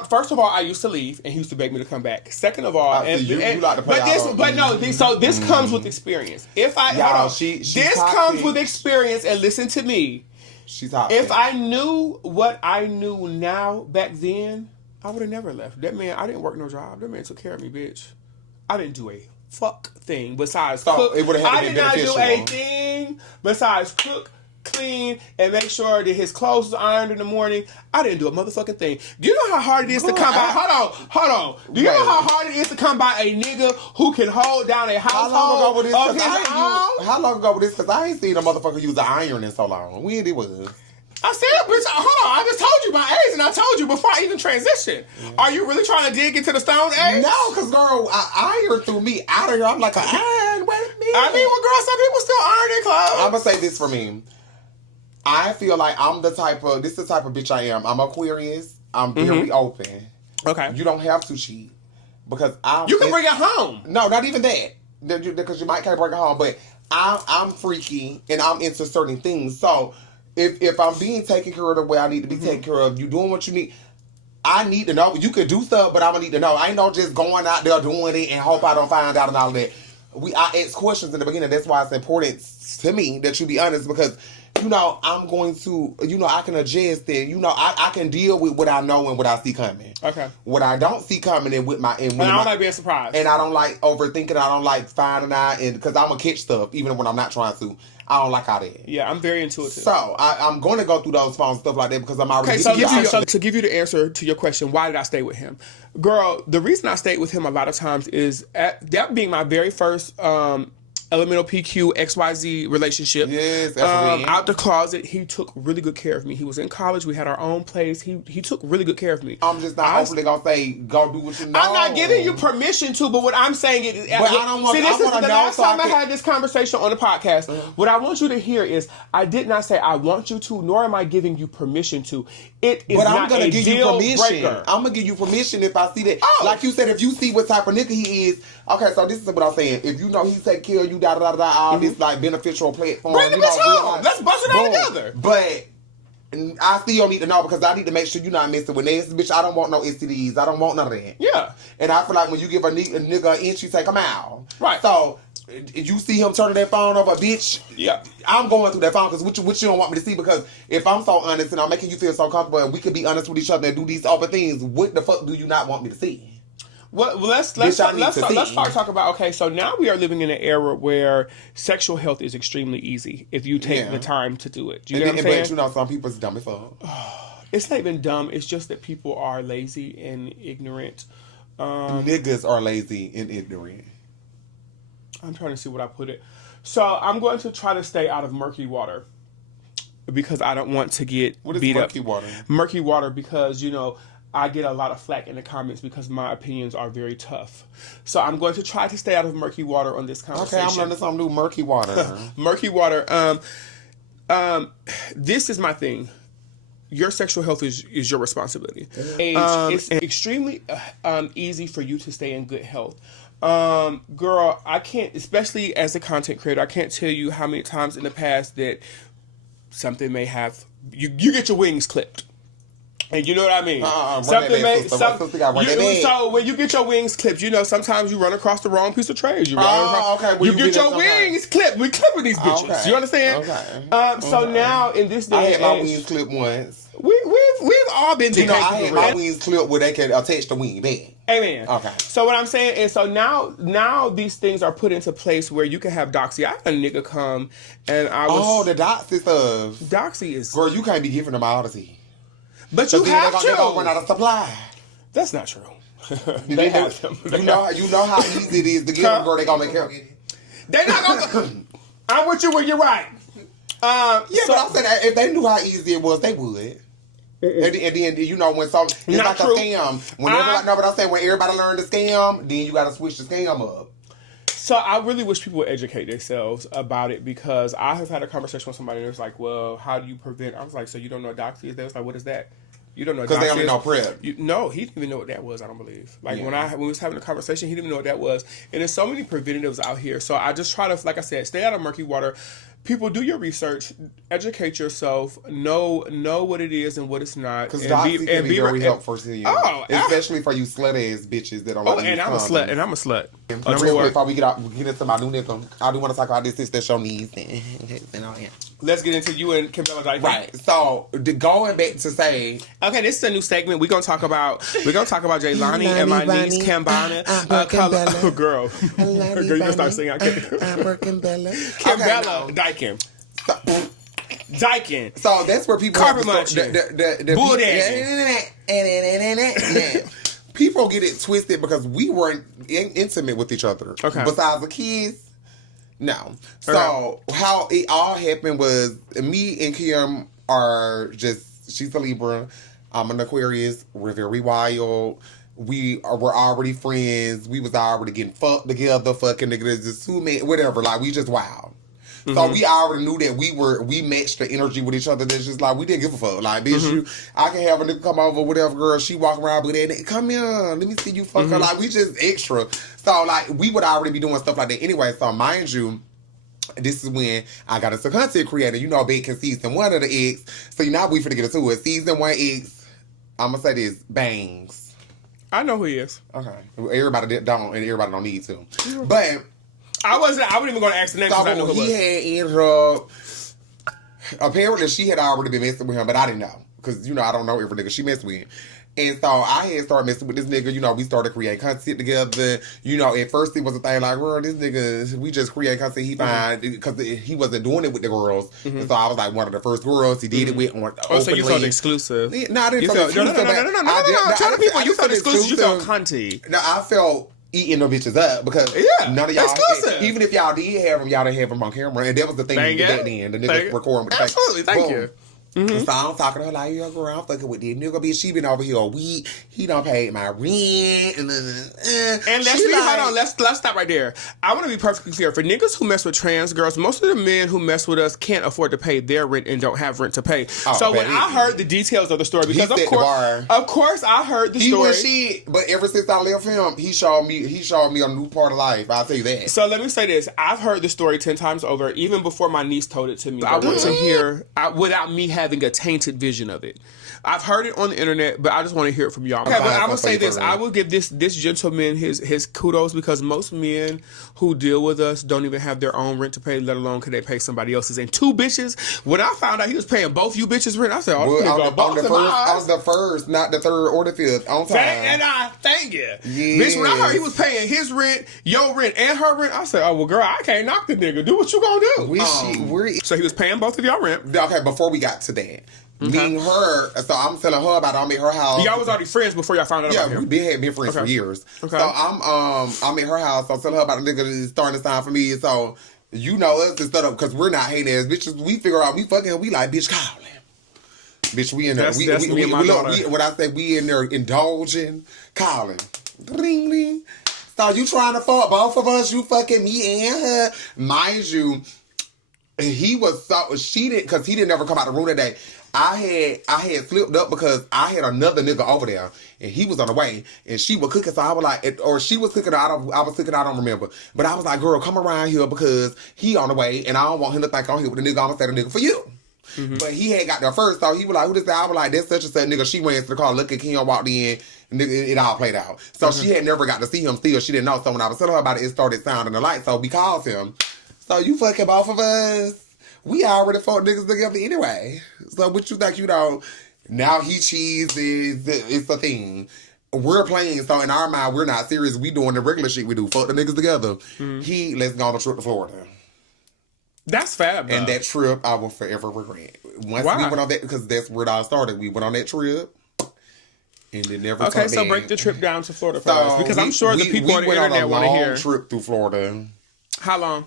First of all, I used to leave, and he used to beg me to come back. Second of all, you like to play this comes with experience. This comes with experience, and listen to me. She's hot. If I knew what I knew now back then, I would have never left. That man, I didn't work no job. That man took care of me, bitch. I didn't do a fuck thing besides So cook. it would've had to I be did not do a beneficial. thing besides cook, clean, and make sure that his clothes was ironed in the morning. I didn't do a motherfucking thing. Do you know how hard it is to come by? Hold on. Do you know how hard it is to come by a nigga who can hold down a household How long ago was this? of his own? How long ago was this? Because I ain't seen a motherfucker use an iron in so long. When it was? I said, bitch, hold on. I just told you my age, and I told you before I even transitioned. Are you really trying to dig into the stone age? No, because, girl, iron threw me out of here. I'm like, iron, wait a minute. I mean, well, girl, some people still iron their clothes. I'm going to say this for me. I feel like this is the type of bitch I am. I'm Aquarius. I'm very open. Okay. You don't have to cheat. Because you can bring it home. No, not even that. Because you might can't bring it home. But I'm freaky and I'm into certain things. So if I'm being taken care of the way I need to be taken care of, you doing what you need, I need to know. You could do stuff, but I'm going to need to know. I ain't no just going out there doing it and hope I don't find out and all that. I ask questions in the beginning. That's why it's important to me that you be honest, because I'm going to, I can adjust it. I can deal with what I know and what I see coming. Okay. What I don't see coming and with my... And I don't like being surprised. And I don't like overthinking. I don't like finding out. And because I'm going to catch stuff even when I'm not trying to. I don't like all that. Yeah, I'm very intuitive. So, I'm going to go through those phones and stuff like that because I'm already... Okay, so to give you the answer to your question, why did I stay with him? Girl, the reason I stayed with him a lot of times is that being my very first... elemental PQ XYZ relationship. Yes, that's out the closet, he took really good care of me. He was in college. We had our own place. He took really good care of me. I'm just not hopefully gonna say go do what you know. I'm not giving you permission to, but what I'm saying is, but I don't want. See, this is the last time I can... had this conversation on the podcast. What I want you to hear is, I did not say I want you to, nor am I giving you permission to. It is but not I'm gonna a give you deal permission. breaker. I'm gonna give you permission if I see that. Like you said, if you see what type of nigga he is. Okay, so this is what I'm saying. If you know he take care of you, all this like beneficial platform. Bring the bitch home. Let's bust it all together. But I still need to know because I need to make sure you're not messing with nasty bitch. I don't want no STDs. I don't want none of that. Yeah. And I feel like when you give a nigga an inch, you take him out. Right. So if you see him turning that phone over, bitch. Yeah. I'm going through that phone because what you don't want me to see, because if I'm so honest and I'm making you feel so comfortable and we could be honest with each other and do these other things, what the fuck do you not want me to see? Well, let's start talking about, okay, so now we are living in an era where sexual health is extremely easy if you take the time to do it. Do you know what I'm saying? But some people's dumb as fuck. It's not even dumb. It's just that people are lazy and ignorant. Niggas are lazy and ignorant. I'm trying to see what I put it. So I'm going to try to stay out of murky water because I don't want to get beat up. What is murky water? Murky water because, I get a lot of flack in the comments because my opinions are very tough. So I'm going to try to stay out of murky water on this conversation. Okay, I'm learning something new. Murky water. Murky water. This is my thing. Your sexual health is your responsibility. It's extremely easy for you to stay in good health. Girl, I can't, especially as a content creator, I can't tell you how many times in the past that something may have, you get your wings clipped. And you know what I mean? So when you get your wings clipped, sometimes you run across the wrong piece of trays. You get your wings clipped. We clipping these bitches. Okay. You understand? Okay. So now in this day, I had my wings clipped once. We've all been. I had my wings clipped where they can attach the wing back. Amen. Okay. So what I'm saying is, so now these things are put into place where you can have doxy. I had a nigga come and I was. Oh, the doxy stuff. Doxy is. Girl, you can't be giving them all the tea. But you have to. They're gonna run out of supply. That's not true. They have them. You know how easy it is to get them, girl. They gonna make help. They not gonna. I'm with you when you're right. But I'm saying if they knew how easy it was, they would. And then when it's like true. A scam. But I'm saying when everybody learned to scam, then you got to switch the scam up. So I really wish people would educate themselves about it, because I have had a conversation with somebody and it was like, well, how do you prevent? I was like, so you don't know what doxy is? They was like, what is that? You don't know because they only know PrEP. No, he didn't even know what that was. I don't believe. When we was having a conversation, he didn't even know what that was. And there's so many preventatives out here. So I just try to, like I said, stay out of murky water. people, do your research, educate yourself, know what it is and what it's not. Because doxy can be very helpful to you. Oh, especially for you slut-ass bitches that don't like to use I'm a slut, and I'm a slut. Real quick, before we get into my new nigga, I do want to talk about this sister show needs. Let's get into you and Kimbella Dyke. Right. So, going back to say... Okay, this is a new segment. We're going to talk about Jelanii and my niece, Kimbella. Kimbella. Girl, you can start singing. Kimbella. Kimbella Dyke. Dyking. So that's where people carpet munching. Bull people get it twisted because we weren't intimate with each other. Okay. Besides the kids, no. So how it all happened was me and Kim are just, she's a Libra, I'm an Aquarius, we're very wild. Were already friends. We was already getting fucked together, fucking niggas, just two men, whatever. Like, we just wild. Mm-hmm. So we already knew that we matched the energy with each other. That's just like, we didn't give a fuck. Like, bitch, I can have a nigga come over, whatever, girl. She walk around with that. Come here, let me see you fuck her. Like, we just extra. So, like, we would already be doing stuff like that anyway. So, mind you, this is when I got into content creator. You know, Bacon season 1 of the X. So, now we finna get into it. Season 1 X, I'm gonna say this, bangs. I know who he is. Okay. Everybody don't, and everybody don't need to. But... I wasn't even going to ask the name because I know who he had ended up... Apparently, she had already been messing with him, but I didn't know. Because, you know, I don't know every nigga she messed with. And so, I had started messing with this nigga. You know, we started creating content together. You know, at first it was a thing like, well, this nigga, we just create content. He fine. Because he wasn't doing it with the girls. And so, I was like one of the first girls he did it with. So you felt exclusive? No, I didn't feel exclusive. No. Tell the people you felt exclusive. You felt cunty. No, I felt... eating them bitches up because none of y'all, even if y'all did have them, y'all didn't have them on camera, and that was the thing back then. The niggas recording with the absolutely, thank you. So I'm talking to her like, yo, girl, I'm fucking with this nigga, bitch. She been over here a week. He done paid my rent. And hold on. Let's stop right there. I want to be perfectly clear. For niggas who mess with trans girls, most of the men who mess with us can't afford to pay their rent and don't have rent to pay. So when I heard the details of the story, because of course I heard the story. But ever since I left him, he showed me a new part of life. I'll tell you that. So let me say this. I've heard the story 10 times over, even before my niece told it to me. I want to hear, without me having a tainted vision of it. I've heard it on the internet, but I just want to hear it from y'all. Okay, but I will say this. I will give this gentleman his kudos, because most men who deal with us don't even have their own rent to pay, let alone could they pay somebody else's. And 2 bitches, when I found out he was paying both you bitches rent, I said, I was the first, not the third or the fifth on time. And I thank you. Yes. Bitch, when I heard he was paying his rent, your rent, and her rent, I said, oh, well, girl, I can't knock the nigga. Do what you gonna do. So he was paying both of y'all rent. Okay, before we got to that. Me and her, so I'm telling her about it. I'm at her house. Y'all was already friends before y'all found out about him? Yeah, we had been friends for years. Okay. So I'm at her house. So I'm telling her about the nigga that's starting to sign for me. So, you know us instead of, because we're not hating ass bitches. We figure out, we fucking, we like, bitch, call him. Bitch, we in there. That's me and my daughter. When I say we in there indulging, calling. Ring, ring. So you trying to fuck both of us? You fucking me and her. Mind you, she didn't, because he didn't ever come out of the room that day. I had flipped up because I had another nigga over there and he was on the way and she was cooking, so I was like, or she was cooking, I was cooking, I don't remember. But I was like, girl, come around here because he on the way and I don't want him to think I'm here with the nigga. I'm gonna say the nigga for you. But he had got there first, so he was like, who this? I was like, that's such and such nigga. She went into the car, look at Kim, walked in, and it all played out. So she had never got to see him still. She didn't know. So when I was telling her about it started sounding alike. So we called him. So you fucking both of us. We already fought niggas together anyway. So what you think, you know, now he cheeses, it's a thing. We're playing, so in our mind, we're not serious. We doing the regular shit we do. Fuck the niggas together. Let's go on a trip to Florida. That's fab, though. And that trip, I will forever regret. Once we went on that, because that's where it all started. We went on that trip, and it never Okay, so break the trip down to Florida for us. Because I'm sure the people on the internet want to hear. We went on a long trip through Florida. How long?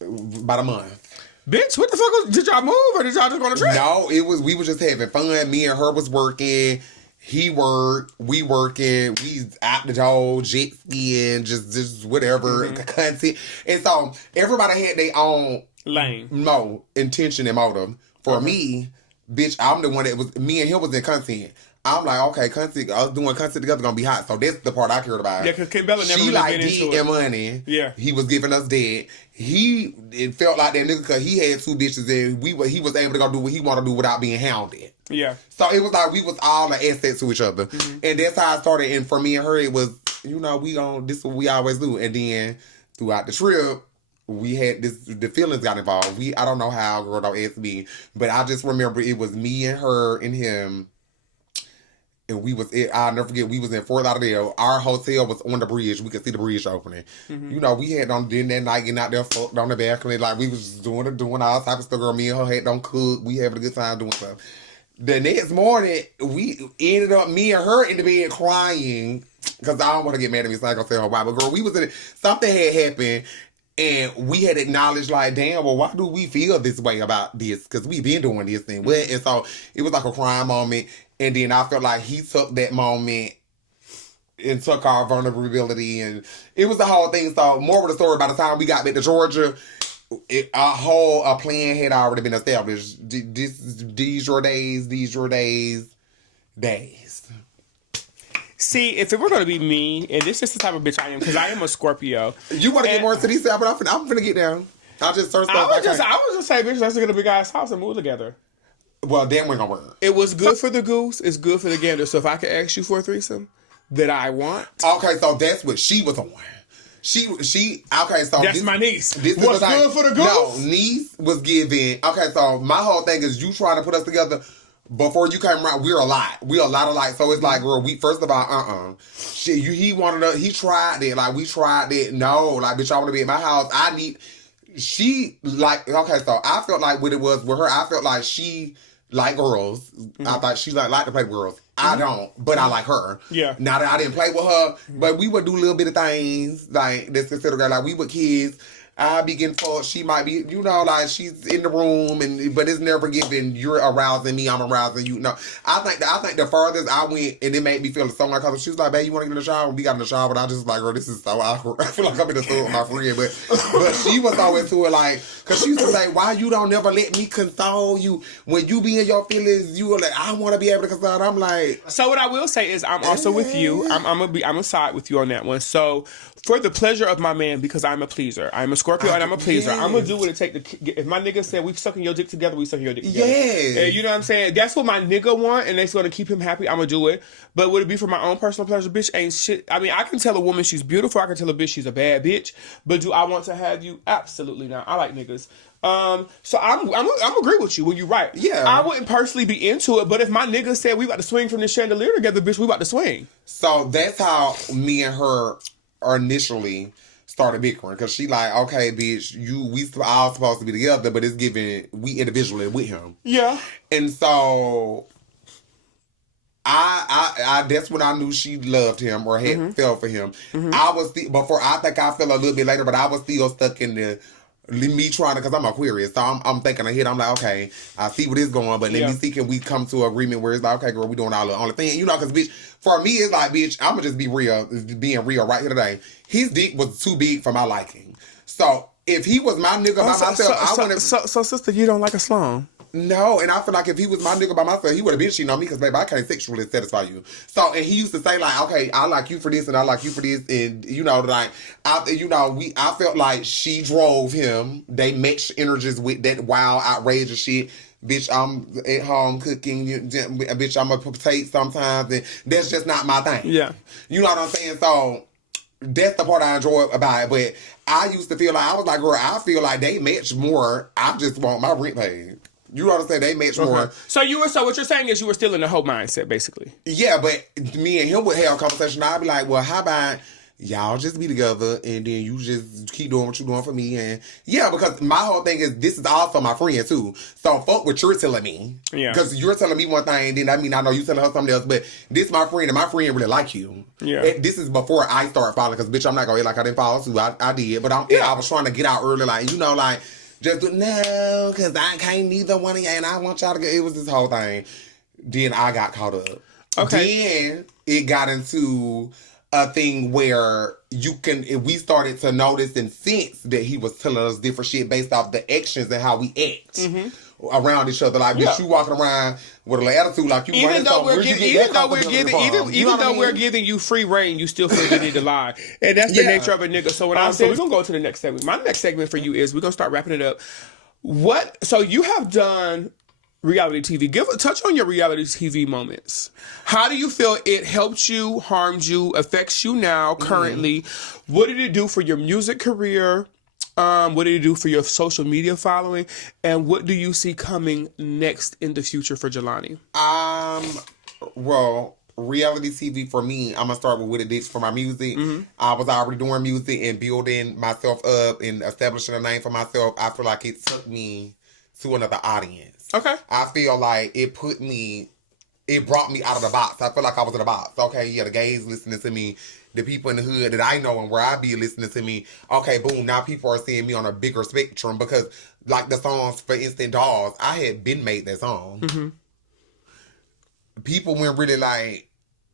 About a month. Bitch, what the fuck did y'all move or did y'all just go on a trip? No, we were just having fun. Me and her was working. He worked. We working. We out the door, jet skiing, just whatever content. And so everybody had their own lane, intention and motive. For me, bitch, I'm the one that was. Me and him was in content. I'm like, okay, content, us doing content together gonna be hot. So that's the part I cared about. Yeah, because Kimbella never she really like been into and it. money. Yeah. He was giving us dead. It felt like that nigga because he had 2 bitches and he was able to go do what he wanted to do without being hounded. Yeah. So it was like we was all an asset to each other. Mm-hmm. And that's how I started. And for me and her, it was, this is what we always do. And then throughout the trip, we had the feelings got involved. I don't know how, girl, don't ask me. But I just remember it was me and her and him. And I'll never forget, we was in Fort Lauderdale. Our hotel was on the bridge. We could see the bridge opening. Mm-hmm. We had on dinner that night, getting out there, fucked on the balcony. Like, we was just doing all type of stuff. Girl, me and her had done cook. We having a good time doing stuff. The next morning, we ended up, me and her in the bed crying. Because I don't want to get mad at me, so I ain't going to say her why. But girl, we was in it. Something had happened. And we had acknowledged, like, damn, well, why do we feel this way about this? Because we've been doing this thing. And so it was like a crying moment. And then I felt like he took that moment and took our vulnerability. And it was the whole thing. So, more of the story, by the time we got back to Georgia, a plan had already been established. These your days. See, if it were going to be me, and this is the type of bitch I am, because I am a Scorpio. You want to get more to these stuff, but I'm finna get down. I'll just start stuff. I was just saying, bitch, let's get a big ass house and move together. Well, that ain't gonna work. It was good for the goose. It's good for the gander. So if I could ask you for a threesome that I want. Okay, so that's what she was on. Okay, so that's my niece. This What's good for the goose? No, niece was giving. Okay, so my whole thing is you trying to put us together. Before you came around, we're a lot. So it's like, girl, first of all, he wanted to, he tried it. Like, we tried it. No, like, bitch, I want to be at my house. Okay, so I felt like what it was with her, I felt like she liked girls. Mm-hmm. I thought she liked to play with girls. Mm-hmm. I don't, but I like her. Yeah. Now that I didn't play with her, but we would do a little bit of things, like, this consider girl, like, we were kids. I'll be getting fucked. She might be, like she's in the room, but it's never given. You're arousing me. I'm arousing you. No, I think the furthest I went, and it made me feel so uncomfortable. She was like, "Babe, you want to get in the shower?" We got in the shower, but I just like, girl, this is so awkward. I feel like I'm in the store with my friend, but she was so into it, like, cause she used to say, "Why you don't never let me console you when you be in your feelings? You were like, I want to be able to console." I'm like, so what I will say is, I'm also with you. I'm gonna side with you on that one. So for the pleasure of my man, because I'm a pleaser. I'm a Scorpio and I'm a pleaser. Yes. I'm gonna do what it takes to. If my nigga said we sucking your dick together, we sucking your dick together. Yes. And you know what I'm saying? That's what my nigga want, and that's gonna keep him happy. I'm gonna do it. But would it be for my own personal pleasure? Bitch, ain't shit. I mean, I can tell a woman she's beautiful. I can tell a bitch she's a bad bitch. But do I want to have you? Absolutely not. I like niggas. So I'm agree with you when you're right. Yeah. I wouldn't personally be into it, but if my nigga said we about to swing from the chandelier together, bitch, we about to swing. So that's how me and her are initially started bickering, because she like, okay, bitch, we all supposed to be together, but it's given we individually with him. Yeah. And so I that's when I knew she loved him or had fell for him. Mm-hmm. I was before, I think I fell a little bit later, but I was still stuck in the me trying to, because I'm Aquarius, so I'm thinking ahead. I'm like, okay, I see where this going, but let me see, can we come to an agreement where it's like, okay, girl, we doing all the only thing, because bitch, for me it's like, bitch, I'ma just be being real right here today. His dick was too big for my liking. So if he was my nigga by myself, I wouldn't. So sister, you don't like a slum? No, and I feel like if he was my nigga by myself, he would have been cheating on me, because, baby, I can't sexually satisfy you. So, and he used to say, like, okay, I like you for this, and I like you for this, and, like, I felt like she drove him. They matched energies with that wild, outrageous shit. Bitch, I'm at home cooking. Bitch, I'm a potato sometimes, and that's just not my thing. Yeah. You know what I'm saying? So, that's the part I enjoy about it, but I used to feel like, I was like, girl, I feel like they match more. I just want my rent paid. You know what I'm saying? They match more. So what you're saying is you were still in the whole mindset, basically. Yeah, but me and him would have a conversation. I'd be like, well, how about y'all just be together and then you just keep doing what you're doing for me? And yeah, because my whole thing is, this is also my friend too. So fuck what you're telling me. Yeah. Because you're telling me one thing, and then I mean, I know you telling her something else, but this my friend, and my friend really like you. Yeah. And this is before I start following, because bitch, I'm not going to act like I didn't follow too. I did, but I was trying to get out early, like, like, just no, because I can't neither one of y'all, and I want y'all to get, it was this whole thing. Then I got caught up. Okay. Then it got into a thing where we started to notice and sense that he was telling us different shit based off the actions and how we act. Mm-hmm. around each other. Like, bitch, you walking around with an attitude like you. Even though we're giving you free reign, you still feel you need to lie, and that's the nature of a nigga. So when I say we're gonna go to the next segment, my next segment for you is we're gonna start wrapping it up. So you have done reality TV. Touch on your reality TV moments. How do you feel it helped you, harmed you, affects you now, currently? What did it do for your music career? What did it do for your social media following? And what do you see coming next in the future for Jelanii? Well, reality TV for me, I'm gonna start with what it did for my music. I was already doing music and building myself up and establishing a name for myself. I feel like it took me to another audience. Okay. I feel like it brought me out of the box. I feel like I was in a box. Okay, yeah, the gays listening to me, the people in the hood that I know and where I be listening to me. Okay, boom, now people are seeing me on a bigger spectrum because, like the songs, for instance, Dolls, I had been made that song. People went really like,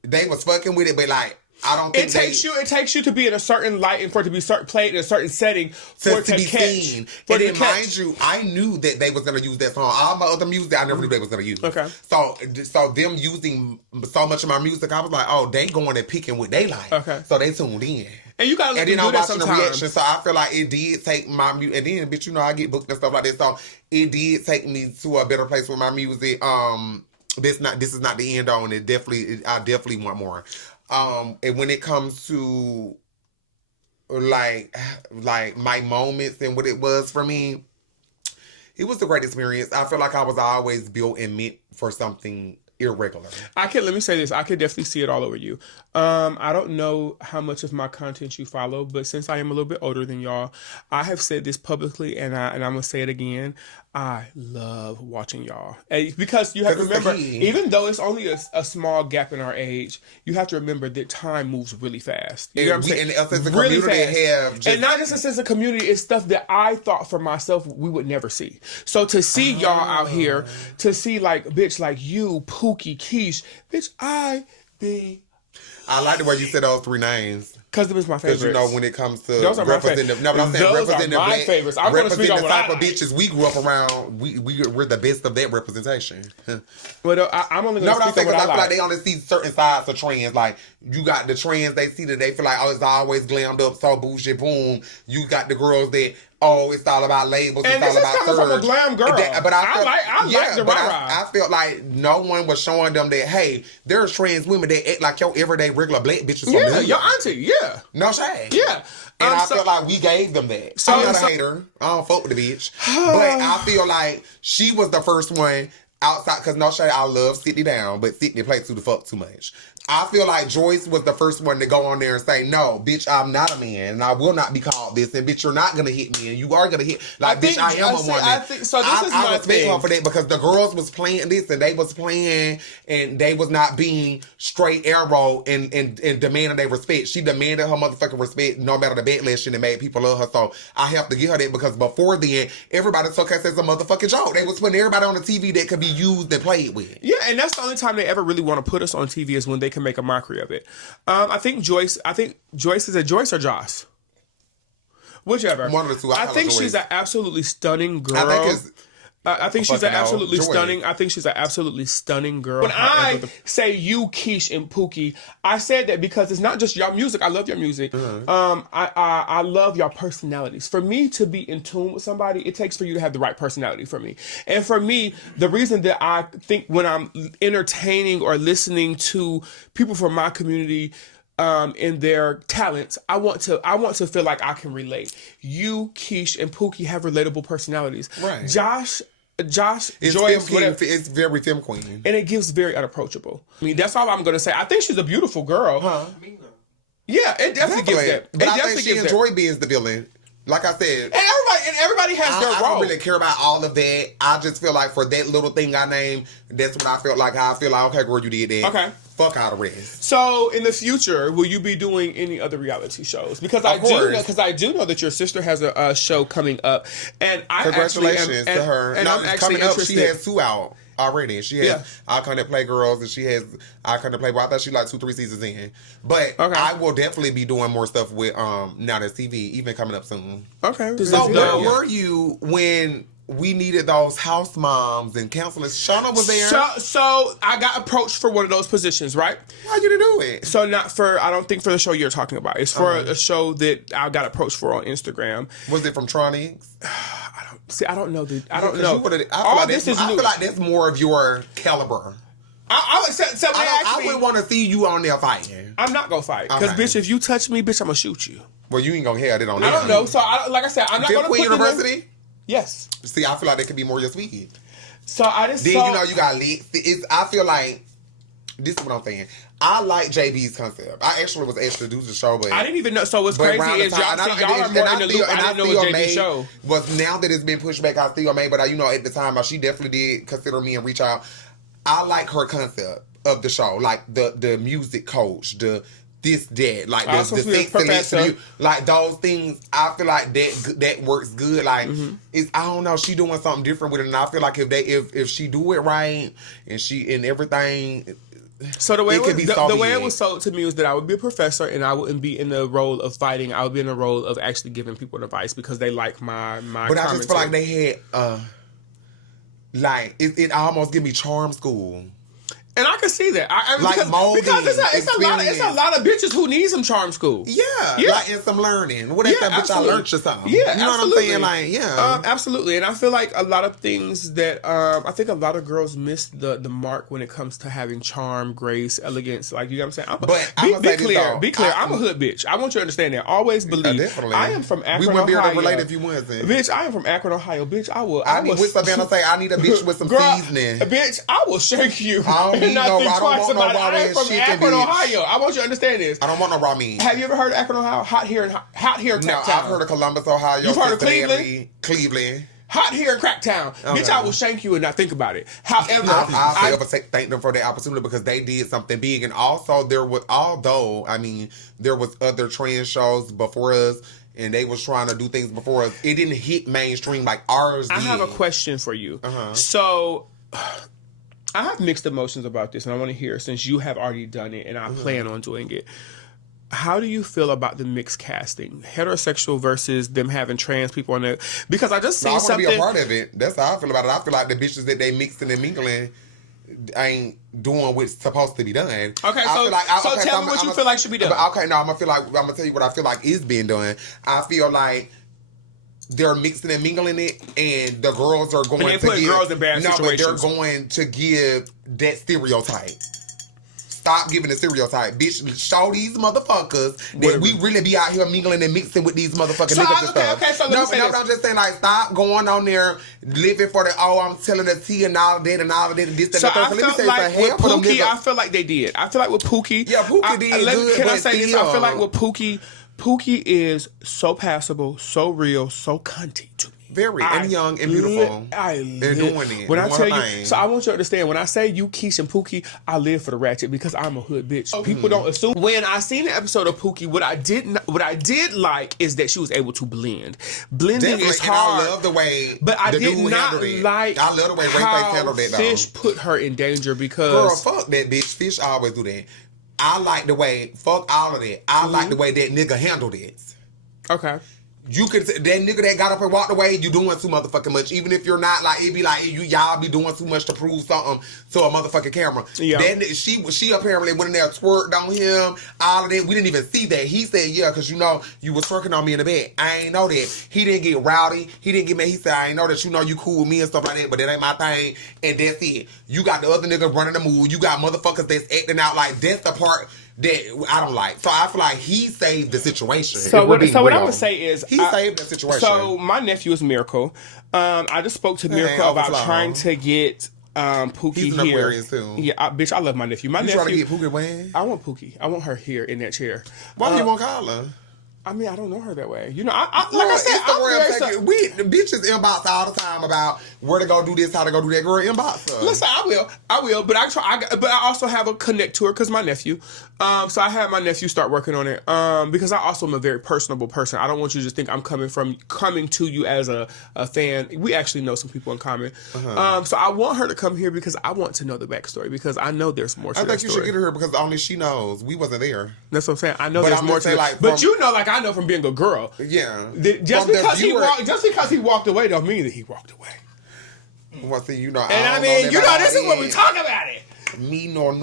they was fucking with it, but like, I don't think it takes you to be in a certain light and for it to be played in a certain setting for it to be seen. And then mind you, I knew that they was gonna use that song. All my other music, I never knew they was gonna use. Okay. So them using so much of my music, I was like, oh, they going and picking what they like. Okay. So they tuned in. And you gotta let them do that sometimes. And then I'm watching the reaction, so I feel like it did take my music. And then, bitch, you know, I get booked and stuff like that. So it did take me to a better place with my music. This is not the end all, and I definitely want more. And when it comes to like my moments and what it was for me, it was a great experience. I feel like I was always built and meant for something irregular. Let me say this. I could definitely see it all over you. I don't know how much of my content you follow, but since I am a little bit older than y'all, I have said this publicly, and I'm gonna say it again. I love watching y'all, because you have to remember, even though it's only a small gap in our age, you have to remember that time moves really fast. You know what I'm saying? And us as a really fast. And not just as a community, it's stuff that I thought for myself we would never see. So to see y'all out here, to see like bitch like you, Pookie, Keish, bitch, I like the way you said those three names. Because them is my favorites. Because, you know, when it comes to those are representing... No, but I'm saying representing my favorites. I'm going to speak on what I like. Bitches we grew up around, we're the best of that representation. Well, I'm only going to speak on what I feel like they only see certain sides of trans. Like, you got the trans, they see that they feel like, oh, it's always glammed up, so bullshit, boom. You got the girls that... Oh, it's all about labels. And it's all about coming from a glam girl. But I like the I felt like no one was showing them that, hey, there's trans women that act like your everyday regular black bitches. Yeah, your auntie. Yeah. No shade. Yeah. And I feel like we gave them that. I'm not a hater. I don't fuck with the bitch. But I feel like she was the first one outside, because no shade, I love Sydney down, but Sydney plays too the fuck too much. I feel like Joyce was the first one to go on there and say, no, bitch, I'm not a man, and I will not be called this, and bitch, you're not going to hit me, and you are going to hit, like, bitch, I am a woman. I respect her for that, because the girls was playing this, and they was playing, and they was not being straight arrow and demanding their respect. She demanded her motherfucking respect, no matter the backlash, and it made people love her, so I have to give her that, because before then, everybody took us as a motherfucking joke. They was putting everybody on the TV that could be used and played with. Yeah, and that's the only time they ever really want to put us on TV is when they can make a mockery of it. I think Joyce is it Joyce or Joss? Whichever. One of the two. I think she's an absolutely stunning girl. I think she's an absolutely stunning. I think she's an absolutely stunning girl. When I say you, Keish, and Pookie, I said that because it's not just your music. I love your music. I love your personalities. For me to be in tune with somebody, it takes for you to have the right personality for me. And for me, the reason that I think when I'm entertaining or listening to people from my community, in their talents, I want to feel like I can relate. You, Keish, and Pookie have relatable personalities. Right. Josh, it's Joyce, it's very femme queen, and it gives very unapproachable. I mean, that's all I'm gonna say. I think she's a beautiful girl. Yeah, it definitely gives that. But I think she enjoyed being the villain. Like I said, and everybody has their role. I don't really care about all of that. I just feel like for that little thing I named, that's what I felt like. How I feel like, okay, girl, you did that. Okay. Fuck out of rest. So, in the future, will you be doing any other reality shows? Because I do know that your sister has a show coming up, and congratulations to her. And I'm actually coming up. Interested. She has 2 out already. She has I Couldn't Play Girls, and she has I Couldn't Play. Well, I thought she like 2-3 seasons in, but I will definitely be doing more stuff with Now That's TV, even coming up soon. Okay. So where were you when we needed those house moms and counselors. Shauna was there. So I got approached for one of those positions, right? Why you didn't do it? So I don't think for the show you're talking about. It's for a show that I got approached for on Instagram. Was it from Tranz? I don't know. I don't know. I feel like that's more of your caliber. I wouldn't want to see you on there fighting. I'm not gonna fight because, bitch, if you touch me, bitch, I'm gonna shoot you. Well, you ain't gonna have it on there. I don't know. So, like I said, I'm not gonna put University. Yes. See, I feel like that could be more your speed. So I just then you got lit. I feel like this is what I'm saying. I like JB's concept. I actually was asked to do the show, but I didn't even know. So what's crazy is y'all are more in the loop. I didn't know it was JB's show. Was now that it's been pushed back, I still made. But at the time, she definitely did consider me and reach out. I like her concept of the show, like the music coach, the this, that, like the sex, like those things. I feel like that works good. Like it's, I don't know, she doing something different with it, and I feel like if she do it right and everything. So the way it was sold to me was that I would be a professor and I wouldn't be in the role of fighting. I would be in the role of actually giving people advice because they like my. But I just feel like they had like it almost give me charm school. And I can see that. Because it's a lot of bitches who need some charm school. Yeah. Like, and some learning. What if that bitch I learned or something? Yeah, you know what I'm saying? Like, yeah. Absolutely. And I feel like a lot of things that I think a lot of girls miss the mark when it comes to having charm, grace, elegance. Like, you know what I'm saying? Be clear. I'm a hood bitch. I want you to understand that. Always believe. Definitely. I am from Akron, we wouldn't be able Ohio. to relate if you wasn't. Bitch, I am from Akron, Ohio. Bitch, I will. I need Savannah say I need a bitch with some seasoning. Bitch, I will shake you. I don't want no raw I am from Akron, Ohio. I want you to understand this. I don't want no raw meat. Have you ever heard of Akron, Ohio? Hot here in Cracktown. No, I've heard of Columbus, Ohio. You've heard of Cleveland? Cleveland. Hot here in Cracktown. Okay. Bitch, I will shank you and not think about it. However, I thank them for the opportunity because they did something big. And also, there was other trans shows before us, and they was trying to do things before us. It didn't hit mainstream like ours did. I have a question for you. So, I have mixed emotions about this, and I want to hear, since you have already done it, and I plan on doing it. How do you feel about the mixed casting? Heterosexual versus them having trans people on there? Because I just seen something. I want to be a part of it. That's how I feel about it. I feel like the bitches that they mixing and mingling ain't doing what's supposed to be done. Okay, so tell me what you feel like should be done. I'm gonna tell you what I feel like is being done. I feel like they're mixing and mingling it, and the girls are going to give girls in bad situations. But they're going to give that stereotype. Stop giving the stereotype, bitch. Show these motherfuckers that we really be out here mingling and mixing with these motherfucking niggas and stuff. Okay, so let me say this. I'm just saying, like, stop going on there living for the I'm telling the tea and all of that and all of that and this and that. So I feel like with Pookie, I feel like they did. I feel like with Pookie, Pookie did good. Can I say this? I feel like with Pookie is so passable, so real, so cunty to me. Very, and young and beautiful. They're doing it. When I tell you, so I want you to understand, when I say you, Keish, and Pookie, I live for the ratchet because I'm a hood bitch. People don't assume. When I seen the episode of Pookie, what I did like is that she was able to blend. Blending is hard. I love the way, but I did not like. I love the way Ray Face handled that. Fish put her in danger because girl, fuck that bitch. Fish always do that. I like the way. Fuck all of that. I like the way that nigga handled it. Okay. You could that nigga that got up and walked away, you doing too motherfucking much. Even if you're not, like, it be like y'all be doing too much to prove something to a motherfucking camera. Yeah. Then she apparently went in there twerked on him. All of that, we didn't even see that. He said, yeah, because you was twerking on me in the bed. I ain't know that. He didn't get rowdy. He didn't get mad. He said, I ain't know that you cool with me and stuff like that, but that ain't my thing. And that's it. You got the other niggas running the move. You got motherfuckers that's acting out like that's the part that I don't like. So I feel like he saved the situation. So what I would say is he saved the situation. So my nephew is Miracle. I just spoke to Miracle about trying to get Pookie He's an here. Aquarius too. Yeah, bitch, I love my nephew. You trying to get Pookie when? I want Pookie. I want her here in that chair. Why do you want Kyla? I mean, I don't know her that way. You know, like I said, we bitches inbox all the time about where to go do this, how to go do that. Girl, inbox her. Listen, I will, but I also have a connect to her because my nephew. So I had my nephew start working on it. Because I also am a very personable person. I don't want you to just think I'm coming to you as a fan. We actually know some people in common. So I want her to come here because I want to know the backstory because I know there's more to I think you should get her here because only she knows. We wasn't there. That's what I'm saying. I know there's more to it. But you know, like I know from being a girl. Yeah. Just because he walked away don't mean that he walked away. Well, see, and I mean, this is what we talk about it. Me nor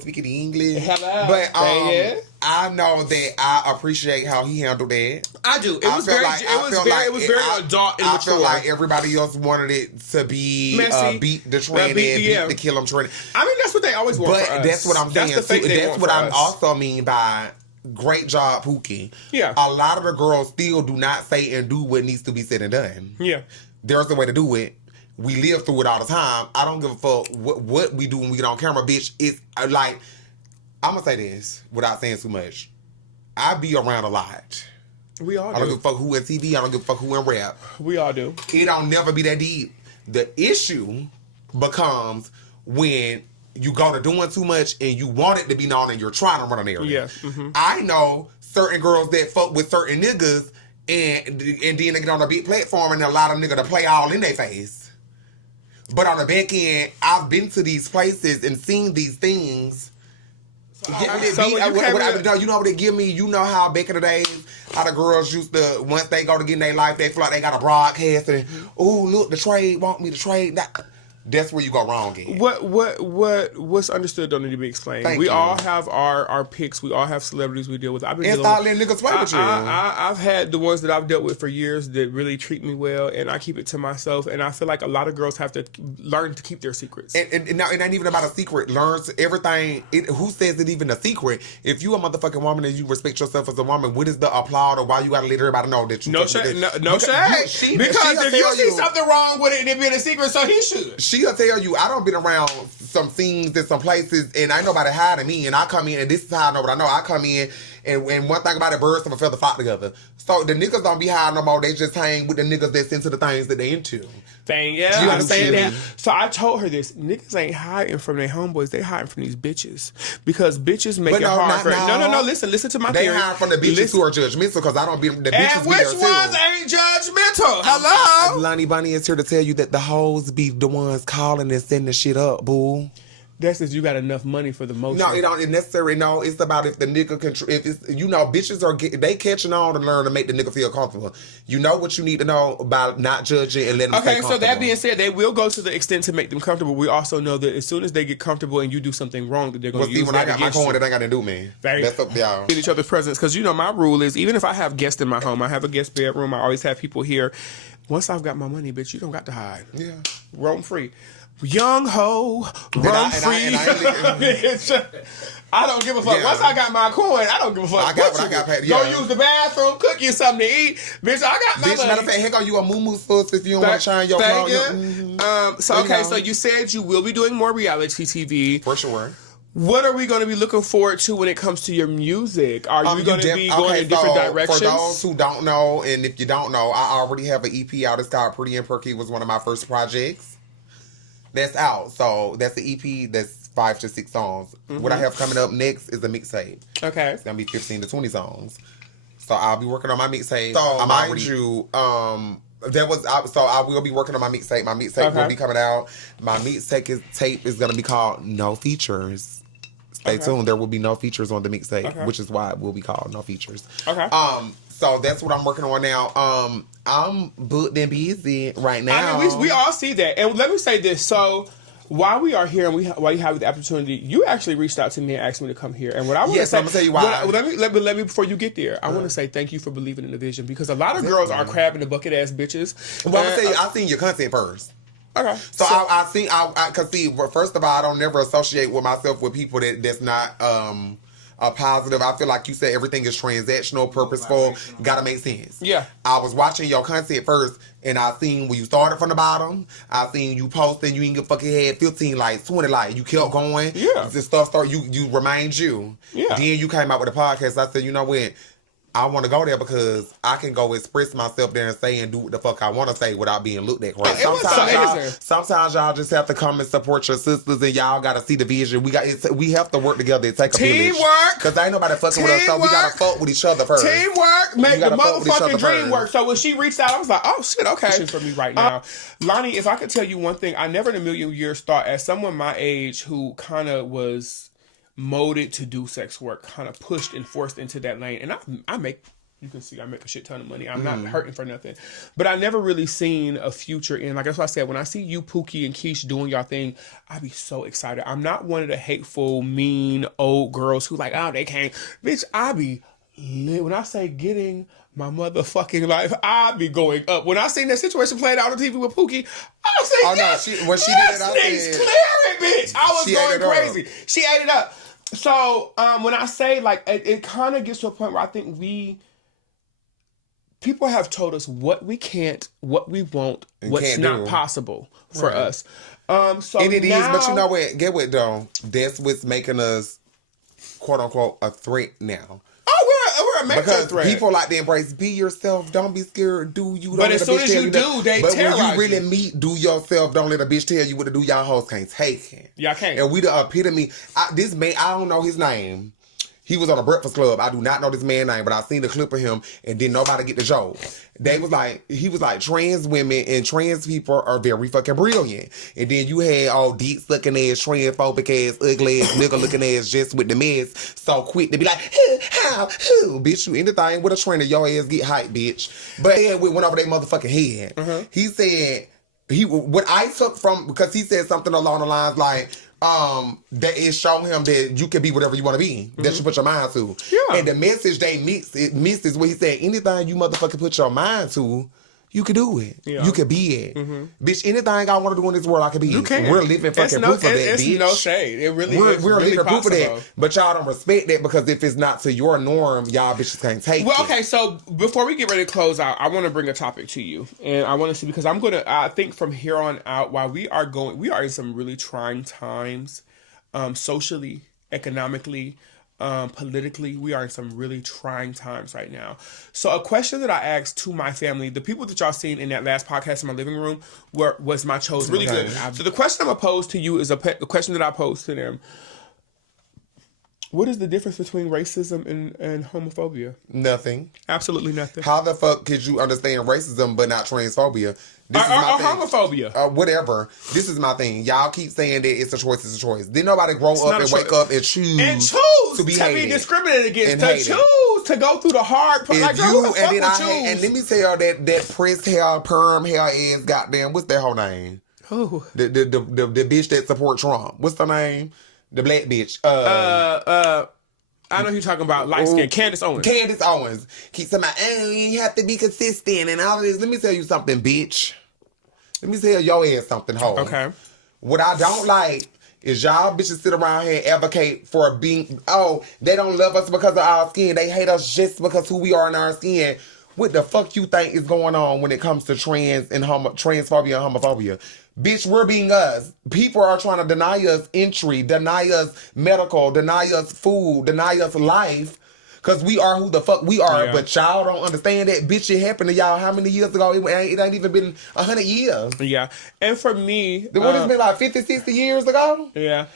speaking English. Hello. But I know that I appreciate how he handled that. I do. It was very adult and mature. I feel like everybody else wanted it to be beat the trend beat the kill him trend. I mean, that's what they always want. But that's what I'm saying. That's what I also mean by great job, Pookie. Yeah. A lot of the girls still do not say and do what needs to be said and done. Yeah. There's a way to do it. We live through it all the time. I don't give a fuck what we do when we get on camera, bitch. It's like, I'm going to say this without saying too much. I be around a lot. We all do. I don't give a fuck who in TV. I don't give a fuck who in rap. We all do. It don't never be that deep. The issue becomes when you go to doing too much and you want it to be known and you're trying to run an area. Yeah. Mm-hmm. I know certain girls that fuck with certain niggas and then they get on a big platform and allow a nigga to play all in their face. But on the back end, I've been to these places and seen these things. You know what they give me? You know how back in the days, how the girls used to, once they go to get in their life, they feel like they got a broadcast and, oh, look, the trade want me to trade. That's where you go wrong again. What's understood don't need to be explained. We all have our picks. We all have celebrities we deal with. I've been start letting niggas play with you. I've had the ones that I've dealt with for years that really treat me well, and I keep it to myself. And I feel like a lot of girls have to learn to keep their secrets. And now it ain't even about a secret. Learns everything. Who says it even a secret? If you a motherfucking woman and you respect yourself as a woman, what is the applaud or why you gotta let everybody know that you no shade? Because if you see something wrong with it and it being a secret, so he should. She'll tell you, I done been around some scenes and some places, and ain't nobody hiding me, and I come in, and this is how I know what I know. I come in, and one thing about it, birds of a feather flock together. So the niggas don't be hiding no more. They just hang with the niggas that's into the things that they into. Yeah, you understand that? So I told her this. Niggas ain't hiding from their homeboys. They hiding from these bitches. Because bitches make it hard for... No. Listen to my theory. They hide from the bitches who are judgmental, because I don't be... The bitches and which ones ain't judgmental? Hello? Lonnie Bunny is here to tell you that the hoes be the ones calling and sending shit up, boo. That's if you got enough money for the motion. No, it don't necessarily. No, it's about if the nigga can. If it's bitches are they catching on to learn to make the nigga feel comfortable. You know what you need to know about not judging and letting them stay comfortable. So that being said, they will go to the extent to make them comfortable. We also know that as soon as they get comfortable and you do something wrong, that they're going to use when I got my coin, that ain't got to do me. That's up y'all. In each other's presence, because my rule is even if I have guests in my home, I have a guest bedroom. I always have people here. Once I've got my money, bitch, you don't got to hide. Yeah, roam free. Young ho, run free. I don't give a fuck. Yeah. Once I got my coin, I don't give a fuck. I got what I got paid. Go use the bathroom, cook you something to eat. Bitch, I got my money. Matter of fact, heck, are you a moo-moo sus if you don't want to shine your clothes? So you said you will be doing more reality TV. For sure. What are we going to be looking forward to when it comes to your music? Are you going to be going in different directions? For those who don't know, and if you don't know, I already have an EP out. It's called Pretty and Perky. It was one of my first projects. That's out. So that's the EP that's 5 to 6 songs. Mm-hmm. What I have coming up next is a mixtape. Okay. It's going to be 15 to 20 songs. So I'll be working on my mixtape. So mind you, I will be working on my mixtape. My mixtape will be coming out. My mixtape is going to be called No Features. Stay tuned. There will be no features on the mixtape, which is why it will be called No Features. Okay. So that's what I'm working on now. I'm booked and busy right now. I mean, we all see that. And let me say this. So while we are here and while you have the opportunity, you actually reached out to me and asked me to come here. And what I want to say, I'm gonna tell you why. Let me before you get there, I want to say thank you for believing in the vision, because a lot of girls are crab in the bucket ass bitches. Well, I'm gonna tell you, I've seen your content first. Okay. So first of all, I don't never associate with myself with people that's not positive. I feel like you said everything is transactional, purposeful, gotta make sense. Yeah. I was watching your content first, and I seen when you started from the bottom. I seen you posting, you ain't get fucking had 15 likes, 20 likes. You kept going. Yeah. This stuff started, you remained you. Yeah. Then you came out with a podcast. I said, you know what? I want to go there because I can go express myself there and say and do what the fuck I want to say without being looked at crazy. Sometimes y'all just have to come and support your sisters, and y'all got to see the vision. We have to work together and take a village. Teamwork! Because ain't nobody fucking with us, so we got to fuck with each other first. Teamwork! Make the motherfucking dream work. So when she reached out, I was like, oh shit, okay. For me right now. Lonnie, if I could tell you one thing, I never in a million years thought, as someone my age who kind of was molded to do sex work, kind of pushed and forced into that lane, and I make You can see I make a shit ton of money. I'm not hurting for nothing. But I never really seen a future in, like that's what I said, when I see you, Pookie, and Keish doing y'all thing, I be so excited. I'm not one of the hateful, mean, old girls who like, oh, they can't. Bitch, I be lit. When I say getting my motherfucking life, I be going up. When I seen that situation played out on TV with Pookie, I was like, yes, no, when she did it, I said, said, clear it, bitch. I was going crazy. She ate it up. So when I say, like, it kind of gets to a point where I think people have told us what we can't, what we won't, what's not possible for us. So and it is, but you know what? Get what though? That's what's making us, quote unquote, a threat now. Oh, we're a major because threat. People like to embrace, be yourself, don't be scared, do you. Don't but let as a soon bitch as tell you you do, that. they but terrorize when you really meet, do yourself, don't let a bitch tell you what to do. Y'all hoes can't take it. Y'all can't. And we the epitome. This man, I don't know his name. He was on a Breakfast Club. I do not know this man's name, but I seen the clip of him and didn't nobody get the joke. He was like, trans women and trans people are very fucking brilliant. And then you had all deep sucking ass, transphobic ass, ugly ass, nigga looking ass just with the mess so quick to be like, how, who, bitch, you anything with a trainer, your ass get hype, bitch. But then we went over their motherfucking head. He said, what I took from, because he said something along the lines like, that is showing him that you can be whatever you want to be. That you put your mind to. Yeah. And the message they missed is what he said, anything you motherfucking put your mind to, you can do it. Yeah. You can be it. Bitch, anything I want to do in this world, I can be it. We're living fucking proof of that, bitch. It's no shade. It really we're is. We're really living proof of that. But y'all don't respect that because if it's not to your norm, y'all bitches can't take it. Well, okay, so before we get ready to close out, I want to bring a topic to you. And I want to see, because I think from here on out, while we are in some really trying times, socially, economically, politically, we are in some really trying times right now. So a question that I asked to my family, the people that y'all seen in that last podcast in my living room, was my chosen. Really good. So the question I'm going to pose to you is a question that I posed to them. What is the difference between racism and homophobia? Nothing. Absolutely nothing. How the fuck could you understand racism but not transphobia? This is my thing. Homophobia. Whatever. This is my thing. Y'all keep saying that it's a choice. Didn't nobody grow up and wake up and choose to be discriminated against, to choose to go through the hard part. Like, who the fuck would choose? And let me tell y'all that press hair, perm hair ass goddamn, what's that whole name? Who? The bitch that support Trump. What's her name? The black bitch. I know who you're talking about. Light skin. Candace Owens. Keep saying, you have to be consistent and all of this. Let me tell you something, bitch. Let me tell your ass something, ho. Okay. What I don't like is y'all bitches sit around here and advocate for being, they don't love us because of our skin. They hate us just because who we are in our skin. What the fuck you think is going on when it comes to transphobia and homophobia? Bitch, we're being us. People are trying to deny us entry, deny us medical, deny us food, deny us life. Because we are who the fuck we are. Yeah. But y'all don't understand that. Bitch, it happened to y'all how many years ago? It ain't even been 100 years. Yeah. And for me... What has been like 50, 60 years ago? Yeah.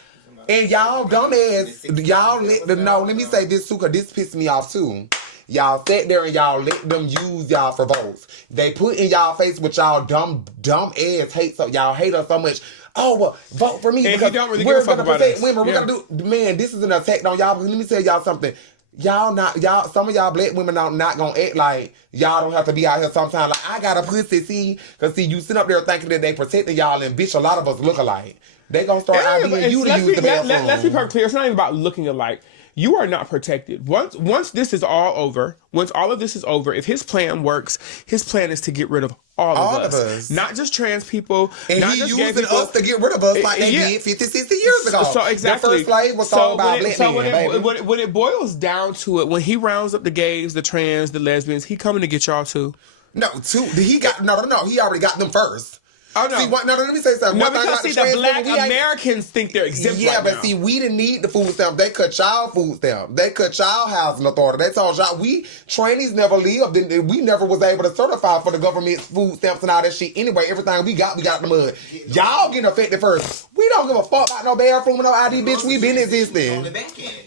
And y'all dumbass, let me say this too, because this pissed me off too. Y'all sat there and y'all let them use y'all for votes. They put in y'all face with y'all dumb ass hate. So y'all hate us so much. Oh, well, vote for me and because don't really we're going to protect women. We're going to do, man, this is an attack on y'all. Let me tell y'all something. Some of y'all black women are not going to act like y'all don't have to be out here sometimes. Like, I got a pussy, because you sit up there thinking that they protecting y'all, and bitch, a lot of us look alike. They going to start IDing you to use the bathroom. Let's be perfectly clear. It's not even about looking alike. You are not protected. Once this is all over, once all of this is over, if his plan works, his plan is to get rid of all of us. Not just trans people. And not he just using us to get rid of us like they did 50, 60 years ago. So exactly. The first slave was sold by a black man, baby. When it boils down to it, when he rounds up the gays, the trans, the lesbians, he coming to get y'all too. No. He already got them first. Oh, no. See, let me say something. No, because the black Americans think they're exempt right now. See, we didn't need the food stamp. They cut y'all food stamp. They cut y'all housing authority. They told y'all, trainees never lived. We never was able to certify for the government food stamps and all that shit. Anyway, everything we got the mud. Y'all getting affected first. We don't give a fuck about no bathroom and no ID, bitch. We been existing. And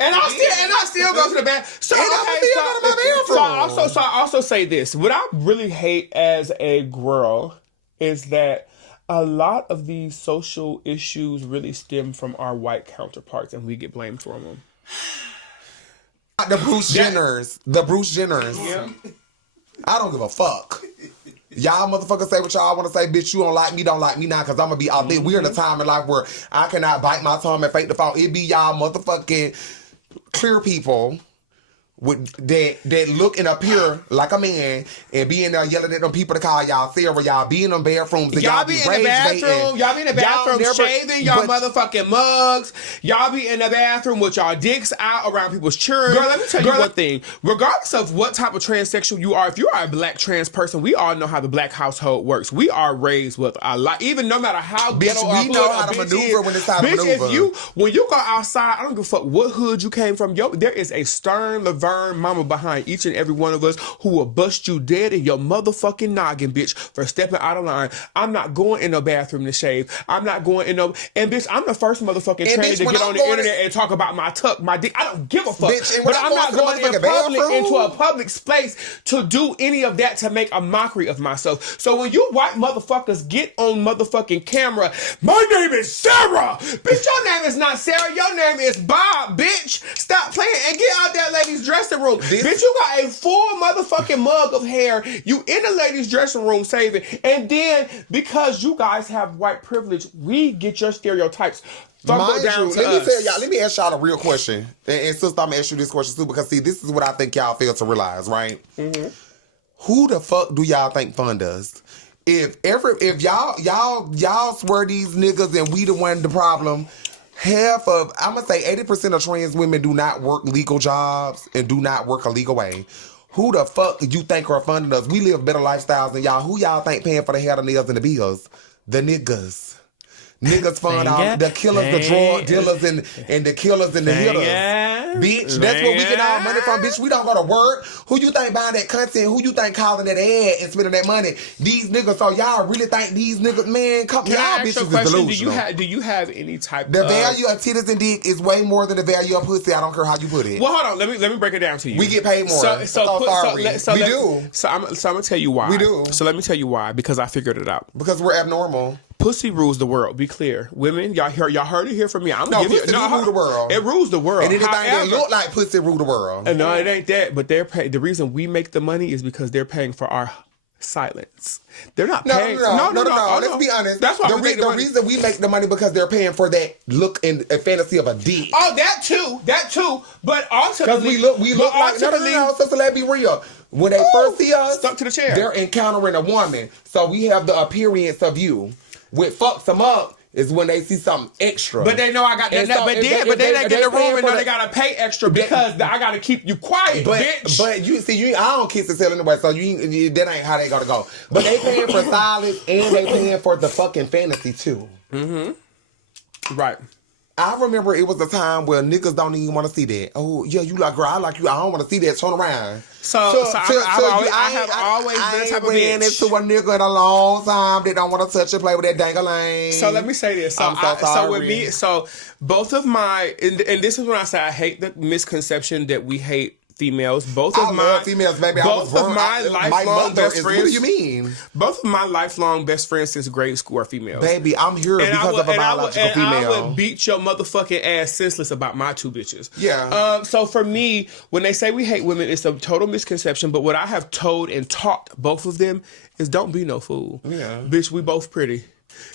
I still go to the bathroom. So I also say this. What I really hate as a girl is that a lot of these social issues really stem from our white counterparts, and we get blamed for them. the Bruce Jenners. The Bruce Jenners. Yeah. I don't give a fuck. Y'all motherfuckers say what y'all want to say, bitch. You don't like me now, because I'm going to be out there. We're in a time in life where I cannot bite my tongue and fake the fault. It be y'all motherfucking clear people with that look and appear like a man and be in there yelling at them people to call y'all Sarah. Y'all be in them bathrooms and y'all be in the bathroom. Y'all be in the bathroom shaving y'all motherfucking mugs. Y'all be in the bathroom with y'all dicks out around people's children. Girl, let me tell you one thing. Regardless of what type of transsexual you are, if you are a black trans person, we all know how the black household works. We are raised with a lot, even no matter how ghetto or we know how to maneuver when it's time to maneuver. When you go outside, I don't give a fuck what hood you came from. There is a stern Laverne mama behind each and every one of us who will bust you dead in your motherfucking noggin, bitch, for stepping out of line. I'm not going in no bathroom to shave. I'm not going in no... And bitch, I'm the first motherfucking tranny to get on the internet and talk about my tuck, my dick. I don't give a fuck. Bitch, but I'm not going into a public space to do any of that to make a mockery of myself. So when you white motherfuckers get on motherfucking camera, my name is Sarah! Bitch, your name is not Sarah. Your name is Bob, bitch. Stop playing and get out that lady's dressing room. Bitch, you got a full motherfucking mug of hair. You in the ladies' dressing room saving. And then, because you guys have white privilege, we get your stereotypes fumbled down to us. Let me ask y'all a real question. And sister, I'm going to ask you this question too, because see, this is what I think y'all fail to realize, right? Mm-hmm. Who the fuck do y'all think fund us? If y'all swear these niggas and we the one the problem, I'm going to say 80% of trans women do not work legal jobs and do not work a legal way. Who the fuck do you think are funding us? We live better lifestyles than y'all. Who y'all think paying for the hair, the nails, and the bills? The niggas. Niggas fund all the killers, the drug dealers, and the killers and the hitters. Bitch, that's where we get our money from. Bitch, we don't go to work. Who you think buying that content? Who you think calling that ad and spending that money? These niggas. So y'all really think these niggas, man, come y'all bitches is delusional. Do you have any type the value of titties and dick is way more than the value of pussy. I don't care how you put it. Well, hold on. Let me break it down to you. We get paid more. We do. So I'm gonna tell you why. We do. So let me tell you why. Because I figured it out. Because we're abnormal. Pussy rules the world. Be clear, women. Y'all heard it here from me. Pussy rules the world. It rules the world. And anything that look like pussy rule the world. No, it ain't that. But the reason we make the money is because they're paying for our silence. They're not paying. No. Let's be honest. That's why the reason we make the money because they're paying for that look and fantasy of a dick. Oh, that too. But ultimately, because we look like no. So let's be real. When they first see us, stuck to the chair, they're encountering a woman. So we have the appearance of you. What fucks them up is when they see something extra. But they know I got that. So but then they get in the room and know they gotta pay extra because I gotta keep you quiet, bitch. But I don't kiss and tell anyway, so that ain't how they gotta go. But they paying for silence and they paying for the fucking fantasy too. Mm-hmm. Right. I remember it was a time where niggas don't even want to see that. Oh, yeah, you like, girl, I like you. I don't want to see that. Turn around. I have always been the type of bitch. I ain't into a nigga in a long time that don't want to touch and play with that dang-a-lang. So let me say this. So both of my, and this is when I say I hate the misconception that we hate females. Both of my females, baby. Both of my lifelong best friends. What do you mean? Both of my lifelong best friends since grade school are females. Baby, I'm here because of a biological female. I would beat your motherfucking ass senseless about my two bitches. Yeah. So for me, when they say we hate women, it's a total misconception. But what I have told and taught both of them is don't be no fool. Yeah. Bitch, we both pretty.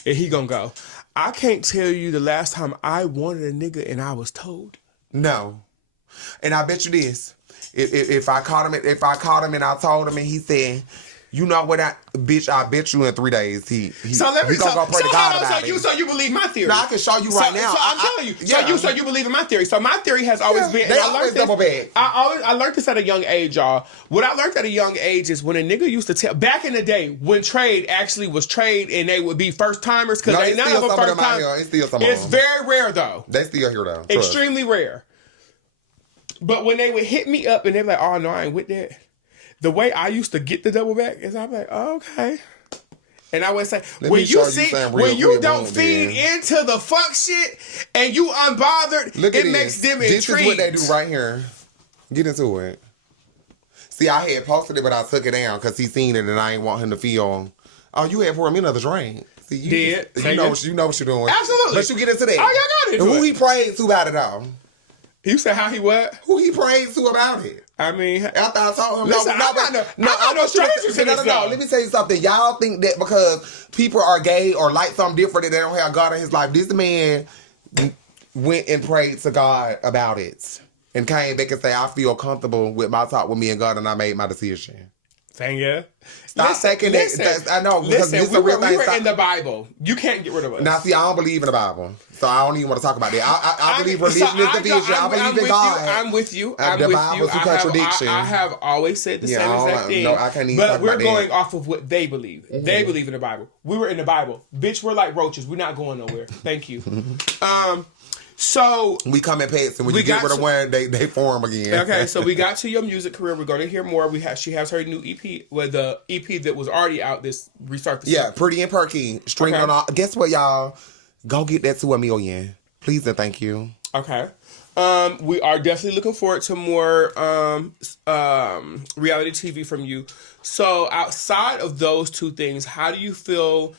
And he gonna go. I can't tell you the last time I wanted a nigga and I was told. No. And I bet you this. If I caught him and I told him and he said, you know what, bitch, I bet you in 3 days he gonna go pray to God about it. So you believe my theory? No, I can show you right now. So I'm telling you. Yeah. So you believe in my theory. So my theory has always been. They always double back. I learned this at a young age, y'all. What I learned at a young age is when a nigga used to tell back in the day when trade actually was trade and they would be first timers because they none of them first timers. It's very rare though. They still here though. Extremely rare. But when they would hit me up and they're like, oh no, I ain't with that. The way I used to get the double back is I'm like, oh, okay. And I would say, when you don't feed into the fuck shit and you unbothered, it makes them intrigued. This is what they do right here. Get into it. See, I had posted it, but I took it down because he seen it and I ain't want him to feel, oh, you had poured me another drink. See, you know what you're doing. Absolutely. But you get into that. Oh, y'all got it. And who he praised to about it all? You said how he what? Who he prayed to about it? I mean, after I told him, listen, I'm no stranger to this. No. Let me tell you something. Y'all think that because people are gay or like something different that they don't have God in his life. This man went and prayed to God about it and came back and say, I feel comfortable with my talk with me and God and I made my decision. Thank you. Stop taking that. I know. Because we were in the Bible. You can't get rid of us. Now, see, I don't believe in the Bible. So I don't even want to talk about that. I believe religion is division. I believe in God. I'm with you. The Bible's a contradiction. I have always said the same exact thing. No, I can't even but talk we're about going that. off of what they believe. Mm-hmm. They believe in the Bible. We were in the Bible. Bitch, we're like roaches. We're not going nowhere. Thank you. So we come in pets, and when you get rid of one, they form again. Okay, so we got to your music career. We're going to hear more. She has her new EP, with the EP that was already out. This restart the yeah, Pretty and Perky. Streaming on all. Guess what, y'all? Go get that to 1 million, please and thank you. Okay, we are definitely looking forward to more reality TV from you. So outside of those two things, how do you feel?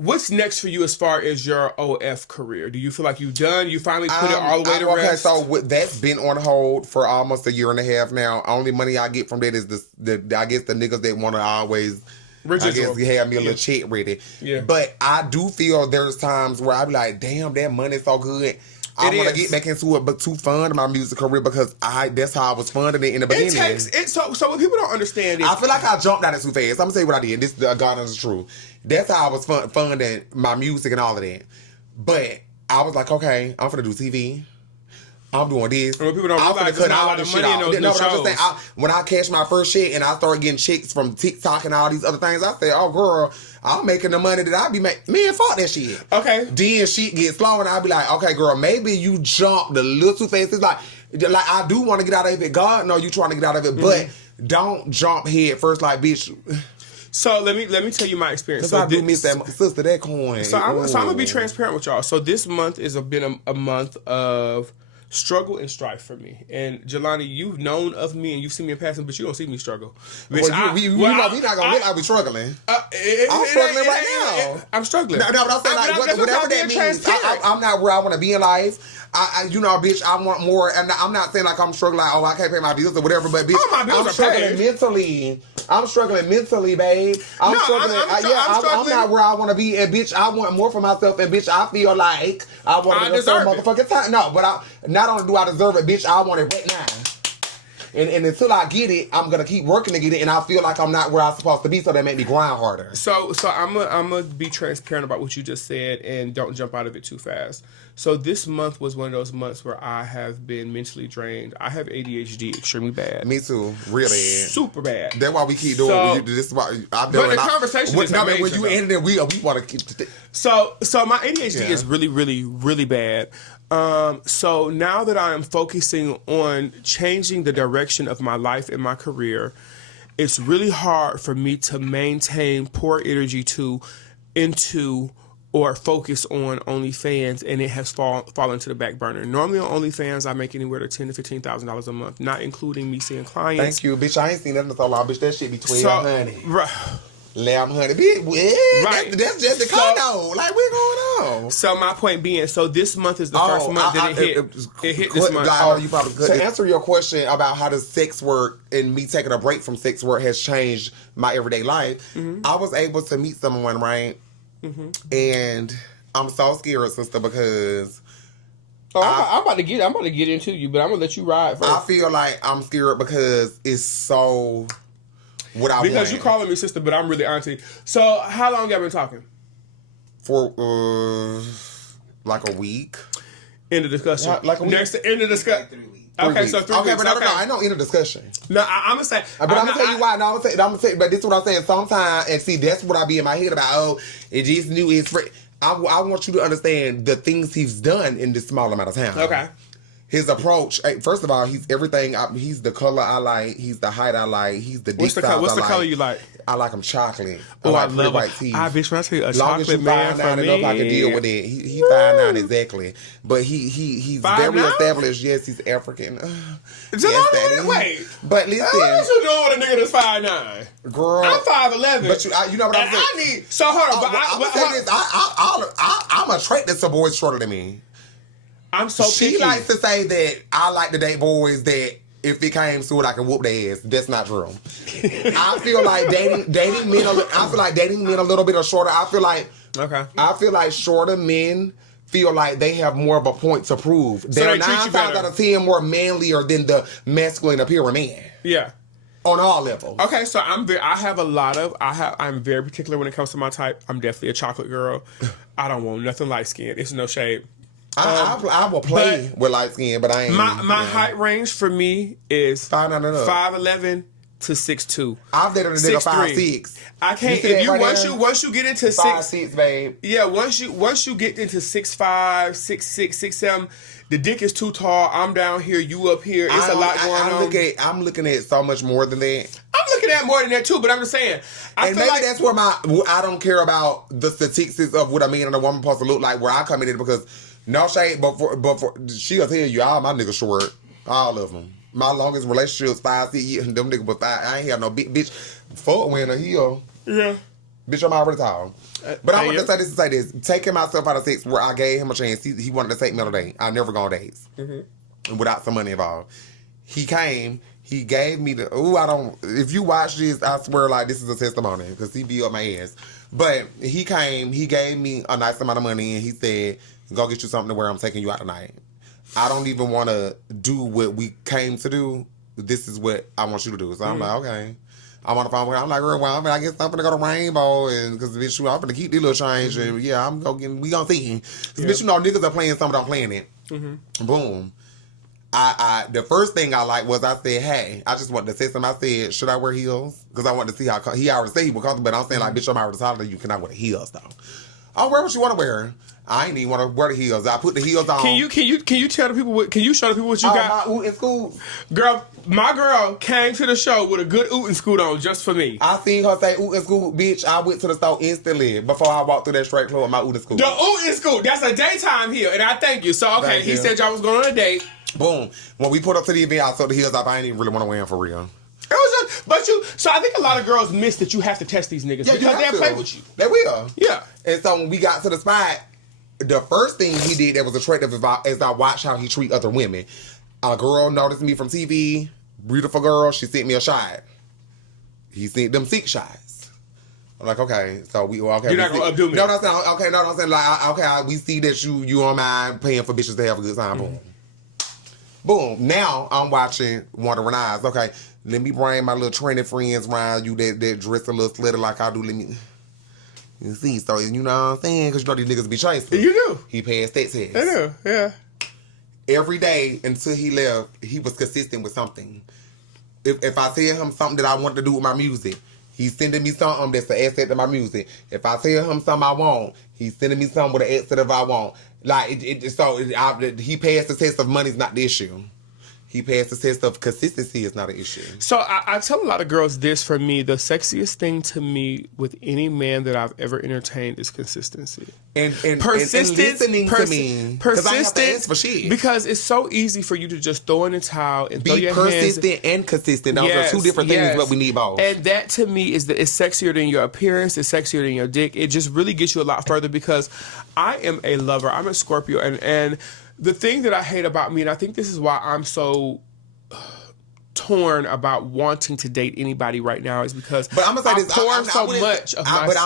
What's next for you as far as your OF career? Do you feel like you've done? You finally put it all the way to rest? Okay, so that's been on hold for almost a year and a half now. Only money I get from that is I guess the niggas that want to always, residual. I guess, have me a little check ready. Yeah. But I do feel there's times where I be like, damn, that money's so good. I want to get back into it, but to fund my music career because that's how I was funding it in the beginning. So when people don't understand it, I feel like I jumped out of too fast. I'm gonna tell you what I did. This God is true. That's how I was funding my music and all of that. But I was like, okay, I'm gonna do TV. I'm doing this. Well, people don't realize there's not a lot of money in those shows. But I'm just saying, when I catch my first shit and I started getting chicks from TikTok and all these other things, I said, oh, girl, I'm making the money that I be making. Man, fuck that shit. Okay. Then shit gets slow and I be like, okay, girl, maybe you jumped a little too fast. It's like I do want to get out of it. God, no, you trying to get out of it. Mm-hmm. But don't jump head first like, bitch. So let me tell you my experience. So I do miss that sister, that coin. So I'm gonna be transparent with y'all. So this month has been a month of struggle and strife for me. And Jelanii, you've known of me and you've seen me in passing, but you don't see me struggle. We not gonna look like we struggling. I'm struggling right now. I'm struggling. No, but I'm saying like whatever that means. I'm not where I want to be in life. Bitch, I want more. And I'm not saying like I'm struggling, like, I can't pay my bills or whatever, but bitch, I'm struggling mentally. I'm struggling mentally, babe. I'm struggling. I'm not where I want to be, and bitch, I want more for myself, and bitch, I feel like I want to deserve motherfucking time. No, but not only do I deserve it, bitch, I want it right now. And until I get it, I'm gonna keep working to get it, and I feel like I'm not where I'm supposed to be, so that make me grind harder. So I'm gonna be transparent about what you just said, and don't jump out of it too fast. So this month was one of those months where I have been mentally drained. I have ADHD extremely bad. Me too, really bad, super bad. That's why we keep doing. This is why I'm doing. But the conversation is amazing. When you ended it, we want to keep. So my ADHD is really, really, really bad. So now that I am focusing on changing the direction of my life and my career, it's really hard for me to maintain poor energy into or focus on OnlyFans, and it has fallen to the back burner. Normally on OnlyFans, I make anywhere to $10,000 to $15,000 a month, not including me seeing clients. Thank you, bitch. I ain't seen nothing so long, bitch. That shit be $1200. Right. Lamb honey, bitch. Right. That's just the condo. Like, what's going on? So my point being, so this month is the first month that it hit this month. You probably could. To answer your question about how does sex work and me taking a break from sex work has changed my everyday life, I was able to meet someone, right? Mm-hmm. And I'm so scared, sister, because I'm about to get into you, but I'm gonna let you ride first. I feel like I'm scared because it's so what I want. Because you calling me sister, but I'm really auntie. So how long y'all been talking? For like a week. End of discussion. Like a week. Next to end of discussion. 3 weeks. Okay, so 3 weeks. But no, I know end of discussion. No, I'm gonna say. But I'm gonna tell you why. No, I'm gonna say. But this is what I'm saying. Sometimes, and see, that's what I be in my head about. Oh, it just knew his friend. I want you to understand the things he's done in this small amount of time. Okay. His approach. First of all, he's everything. He's the color I like. He's the height I like. He's the dick size I like. What's the color you like? I like him chocolate. Oh, I love white teeth. Bitch, when I tell you a long chocolate man for me. Enough, I can deal with it. He 5'9" exactly, but he's very established. Yes, he's African. Wait, but listen, what you doing with a nigga that's 5'9"? Girl, I'm 11. But you know what I'm saying. I need so hard. I'm attracted to boys shorter than me. I'm so She picky. likes to say that I like to date boys that if it came to it, I can whoop their ass. That's not true. I feel like dating men. I feel like dating men a little bit shorter. I feel like shorter men feel like they have more of a point to prove. They're 9 times out of 10 more manlier than the masculine appearing man. Yeah. On all levels. Okay, so I'm very particular when it comes to my type. I'm definitely a chocolate girl. I don't want nothing light skinned. It's no shade. I will play with light skin, but I ain't. My height range for me is 5'11" to 6'2". I've dated a nigga 5'6". I can't. If you once you get into 5'6", babe. Yeah, once you get into 6'5", 6'6", 6'7", the dick is too tall. I'm down here, you up here. It's a lot going on. I'm looking at so much more than that. I'm looking at more than that too, but I'm just saying. I feel like that's where I don't care about the statistics of what a man and a woman supposed to look like. Where I come in because no shade, but she'll tell you all my niggas short, all of them. My longest relationship was 5 years, and them niggas was 5. I ain't have no big bitch. Fuck wearing a heel. Yeah. Bitch, I'm already tall. But I want to say this. Taking myself out of sex where I gave him a chance. He wanted to take me on a date. I never go on dates. Mm-hmm. Without some money involved. He came. He gave me if you watch this, I swear like this is a testimony. Because he be up my ass. But he came. He gave me a nice amount of money. And he said, go get you something to wear. I'm taking you out tonight. I don't even want to do what we came to do. This is what I want you to do. So I'm like, okay. I want to find. I'm like, well, I guess I'm gonna go to Rainbow, and because bitch, I'm gonna keep these little change, and yeah, I'm gonna we gonna see. Because bitch, niggas are playing something, I'm playing it. Mm-hmm. Boom. The first thing I liked was I said, hey, I just wanted to say something. I said, should I wear heels? Because I wanted to see how he already said he was comfortable, but I'm saying like, bitch, I'm already taller than you. Can I wear the heels though? I'll wear what you want to wear. I ain't even want to wear the heels. I put the heels on. Can you tell the people can you show the people what you got? My Ootin' Scoot. Girl, my girl came to the show with a good Ootin' Scoot on just for me. I seen her say Ootin' Scoot, bitch. I went to the store instantly before I walked through that straight club with my Ootin' Scoot. The Ootin' Scoot, that's a daytime heel, and I thank you. So okay, he said y'all was going on a date. Boom. When we put up to the event, I saw the heels up. I ain't even really want to wear them for real. It was so I think a lot of girls miss that you have to test these niggas because they'll play with you. They will. Yeah. And so when we got to the spot, the first thing he did that was attractive is I watched how he treat other women. A girl noticed me from TV, beautiful girl, she sent me a shot. He sent them 6 shots. I'm like, okay, so okay. You're not gonna updo me. No, I'm saying like, okay, we see that you on mine paying for bitches to have a good time. Boom. Boom. Now I'm watching Wandering Eyes. Okay, let me bring my little training friends around you that dress a little slutty like I do. Let me. You see, so you know what I'm saying? Because you know these niggas be chasing. You do. He passed that test. I do, yeah. Every day until he left, he was consistent with something. If I tell him something that I want to do with my music, he's sending me something that's an asset to my music. If I tell him something I want, he's sending me something with an asset of I want. Like, he passed the test of money's not the issue. He passed the test of consistency is not an issue. So I tell a lot of girls this, for me, the sexiest thing to me with any man that I've ever entertained is consistency. And listening to me. Because I have to ask for shit. Because it's so easy for you to just throw in the towel and throw your hands. Be persistent and consistent. Those are two different things, but we need both. And that to me is it's sexier than your appearance. It's sexier than your dick. It just really gets you a lot further because I am a lover. I'm a Scorpio. And the thing that I hate about me, and I think this is why I'm so torn about wanting to date anybody right now, is because but I'm gonna say this, pour so much of myself.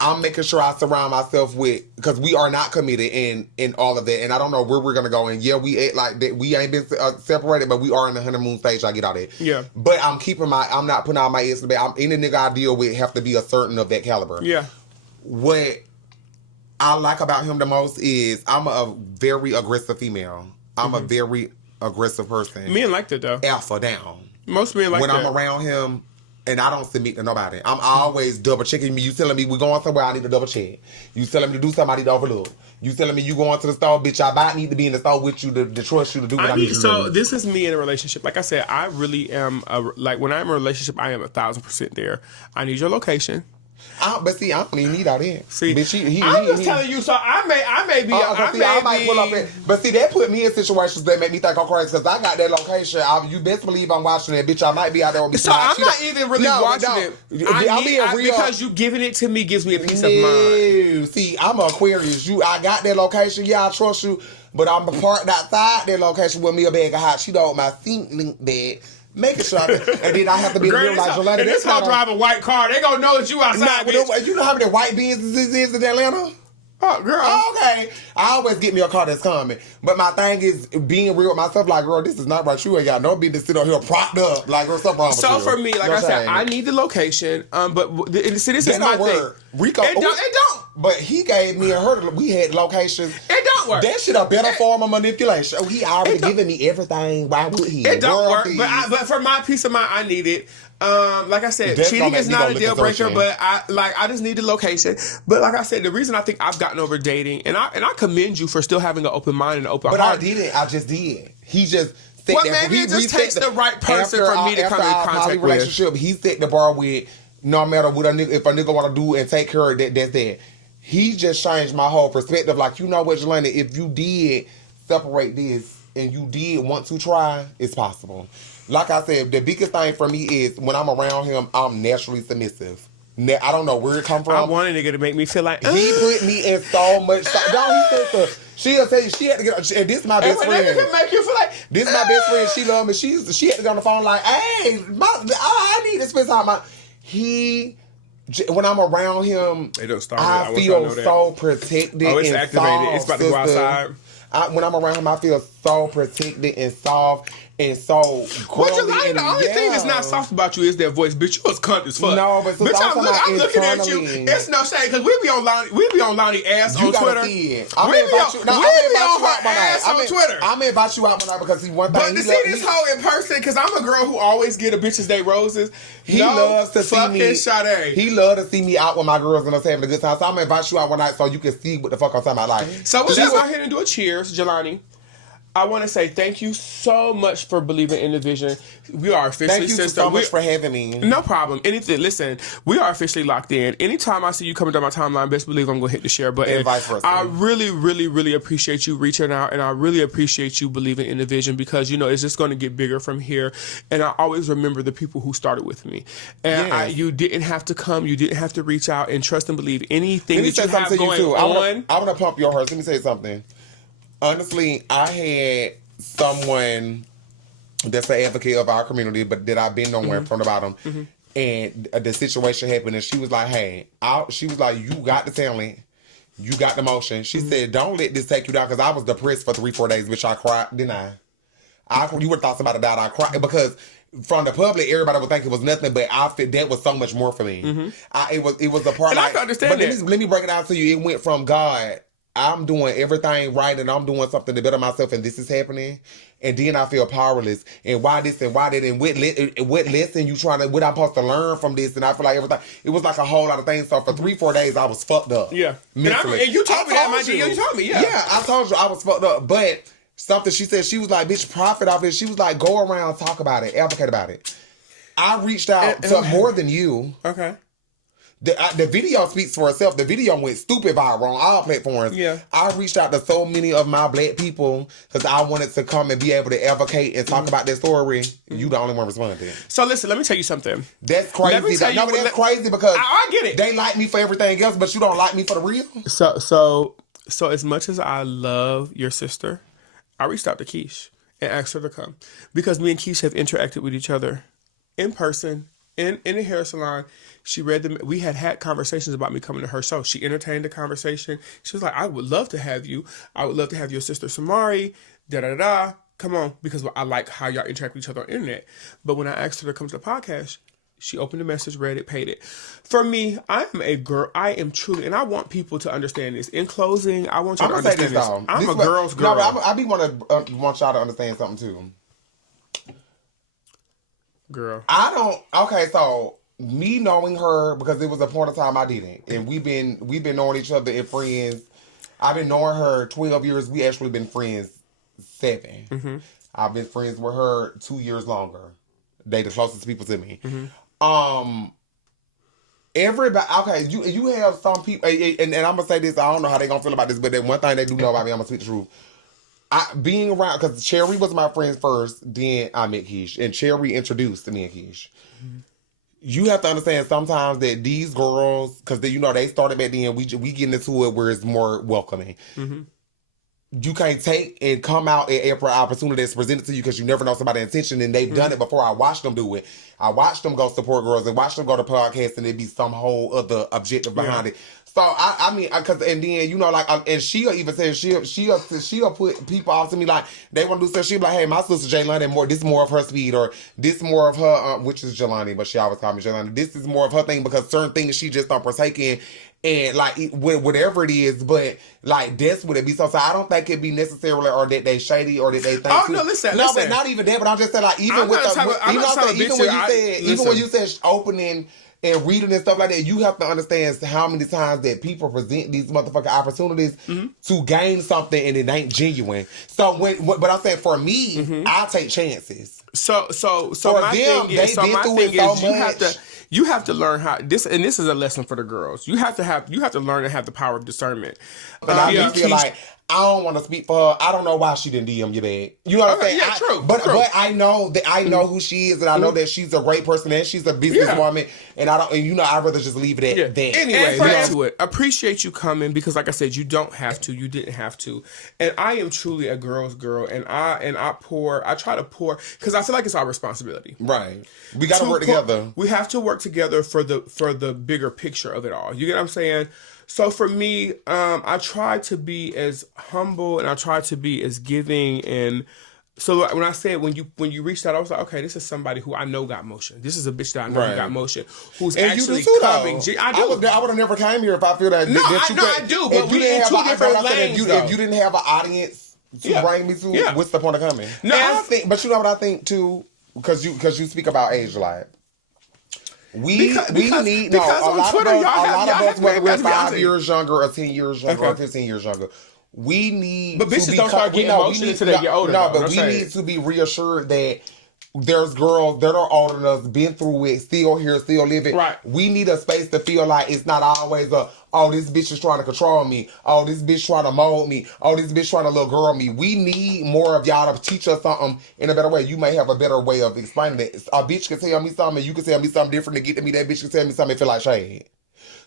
I'm making sure I surround myself with, because we are not committed in all of that, and I don't know where we're gonna go. And yeah, we ain't like that. We ain't been separated, but we are in the honeymoon stage. I get all that. Yeah. But I'm not putting all my eggs in the bag. Any nigga I deal with have to be a certain of that caliber. Yeah. What I like about him the most is I'm a very aggressive female. I'm a very aggressive person. Men like that though. Alpha down. Most men like when that. I'm around him, and I don't submit to nobody. I'm always double checking me. You telling me we're going somewhere, I need to double check. You telling me to do something, I need to overlook. You telling me you going to the store, bitch, I need to be in the store with you to trust you to do what I need to do. So this is me in a relationship. Like I said, I really am, when I'm in a relationship, I am 1,000% there. I need your location. But see, I don't even need all that. See, bitch, I'm just telling you. So I may be. I might pull up it. But see, that put me in situations that make me think I'm crazy because I got that location. You best believe I'm watching that, bitch. I might be out there with me. So I'm not even really watching it. I'm being real because you giving it to me gives me a peace of mind. See, I'm an Aquarius. I got that location. Yeah, I trust you. But I'm parked outside that location with me a bag of hot Cheeto on my sink link bed. Making sure, and then I have to be real like Jelanii. And this hoe drive a white car. They gonna know that you outside. You know how many white Benzes is in Atlanta? Oh, girl. Oh, okay. I always get me a car that's coming. But my thing is being real with myself. Like, girl, this is not right. You ain't got no business to sit on here propped up. Like, girl, something wrong with you. So for me, like I said, I need the location. But see, this is my thing. Rico, it don't. But he gave me and her. We had locations. It don't work. That shit a better form of manipulation. Oh, he already giving me everything. Why would he? It don't work. But for my peace of mind, I need it. Like I said, cheating is not a deal breaker, but I just need the location. But like I said, the reason I think I've gotten over dating, and I commend you for still having an open mind and an open heart. But I didn't. I just did. He just. Maybe it just takes the right person for me to come in contact with. Relationship, he set the bar with no matter what if a nigga want to do and take care of that, that's that. He just changed my whole perspective. Like, you know what, Jelanii, if you did separate this and you did want to try, it's possible. Like I said, the biggest thing for me is when I'm around him, I'm naturally submissive. I don't know where it come from. I want a nigga to make me feel like he put me in so much. She'll tell you she had to get. And this is my best friend. Nigga can make you feel like this is my best friend. She love me. She had to get on the phone like, hey, I need to spend time. When I'm around him, I feel so protected. Oh, it's and activated. Soft, it's about to go outside. When I'm around him, I feel so protected and soft and so Jelanii, the only thing that's not soft about you is that voice. Bitch, you was cunt as fuck. No, but I'm looking at you. It's no shame because we be on Lonnie ass on Twitter. See it. We be on her ass on Twitter. I'm gonna invite you out one night because he's one thing. But to see this hoe in person, because I'm a girl who always get a bitch's day roses. He loves to see me. Sade. He loves to see me out with my girls and us having a good time. So I'm gonna invite you out one night so you can see what the fuck I'm talking about. Like, so let's go ahead and do a cheers, Jelanii. I want to say thank you so much for believing in the vision. We are officially sisters. Thank you so much for having me. No problem. Listen, we are officially locked in. Anytime I see you coming down my timeline, best believe I'm going to hit the share button. And vice versa. I really, really, really appreciate you reaching out, and I really appreciate you believing in the vision because, it's just going to get bigger from here. And I always remember the people who started with me. And you didn't have to come. You didn't have to reach out and trust and believe anything that you have going on. I want to pump your heart. Let me say something. Honestly, I had someone that's an advocate of our community, but that I've been nowhere from the bottom. Mm-hmm. And the situation happened, and she was like, hey, she was like, you got the talent. You got the motion. She said, don't let this take you down, because I was depressed for 3-4 days, bitch. I cried, didn't I? You would have thought somebody died. I cried because from the public, everybody would think it was nothing, but that was so much more for me. Mm-hmm. It was a part. And I can understand that. Let me break it down to you. It went from God, I'm doing everything right and I'm doing something to better myself and this is happening. And then I feel powerless. And why this and why that and what lesson you trying to, what I'm supposed to learn from this. And I feel like everything, it was like a whole lot of things. So for 3-4 days, I was fucked up. Yeah. Mentally. And you told me that, my G. You told me, yeah. Yeah, I told you I was fucked up. But something she said, she was like, bitch, profit off it. She was like, go around, talk about it, advocate about it. I reached out to more than you. Okay. The video speaks for itself. The video went stupid viral on all platforms. Yeah. I reached out to so many of my black people because I wanted to come and be able to advocate and talk about their story. You the only one responding. So listen, let me tell you something. That's crazy. That's crazy because I get it. They like me for everything else, but you don't like me for the real. So as much as I love your sister, I reached out to Keish and asked her to come because me and Keish have interacted with each other in person in the hair salon. She read we had conversations about me coming to her show. She entertained the conversation. She was like, I would love to have you. I would love to have your sister Samari. Come on, because I like how y'all interact with each other on the internet. But when I asked her to come to the podcast, she opened the message, read it, paid it. For me, I am a girl. I am truly, and I want people to understand this. In closing, I want y'all to understand this. I'm a girl's girl. No, I want y'all to understand something too. Girl. Okay, so me knowing her, because it was a point of time I didn't. And we've been knowing each other and friends. I've been knowing her 12 years. We actually been friends 7. Mm-hmm. I've been friends with her 2 years longer. They the closest people to me. Mm-hmm. Everybody, okay, you have some people, and I'm gonna say this, I don't know how they gonna feel about this, but then one thing they do know about me, I'm gonna speak the truth. Being around, because Cherry was my friend first, then I met Keish, and Cherry introduced me and Keish. Mm-hmm. You have to understand sometimes that these girls, because they started back then, we get into it where it's more welcoming. Mm-hmm. You can't take and come out at every opportunity that's presented to you because you never know somebody's intention, and they've done it before. I watched them do it. I watched them go support girls and watch them go to podcasts, and there be some whole other objective behind it. So I mean, because and then and she'll even say she'll put people off to me like they want to do stuff. She'll be like, hey, my sister Jelanii, this more of her speed, or this more of her, which is Jelanii, but she always call me Jelanii. This is more of her thing because certain things she just don't partake in. And like whatever it is, but like that's what it be. So I don't think it be necessarily or that they shady or that they think. Oh no, listen. But not even that. But I'm just saying like even when you said opening and reading and stuff like that, you have to understand how many times that people present these motherfucking opportunities to gain something and it ain't genuine. So but I'm saying for me, I'll take chances. So my thing is you have to learn how this, and this is a lesson for the girls. You have to learn to have the power of discernment. But I feel like I don't want to speak for her. I don't know why she didn't DM you back. You know what I'm saying? Yeah, true. But I know that I know who she is, and I know that she's a great person and she's a businesswoman. And I'd rather just leave it at that. Anyway, appreciate you coming because, like I said, you don't have to. You didn't have to. And I am truly a girl's girl, and I try to pour because I feel like it's our responsibility. Right. We got to work together. We have to work together for the bigger picture of it all. You get what I'm saying? So for me, I try to be as humble and I try to be as giving. And so when I said when you reached out, I was like, okay, this is somebody who I know got motion. This is a bitch that I know got motion. Who's and actually you do too, coming. I do. I would have never came here if I feel that. No, I do. But we in two different lanes. If you didn't have an audience to bring me to, what's the point of coming? No, but you know what I think too, because you speak about age a lot. We need a lot of us, whether we're 5 years younger or 10 years younger or 15 years younger, we need but bitches don't start getting emotional until they get older. No, but we need to be reassured that there's girls that are older than us, been through it, still here, still living. Right. We need a space to feel like it's not always this bitch is trying to control me. Oh, this bitch trying to mold me. Oh, this bitch trying to little girl me. We need more of y'all to teach us something in a better way. You may have a better way of explaining it. A bitch can tell me something, and you can tell me something different to get to me. That bitch can tell me something and feel like shade.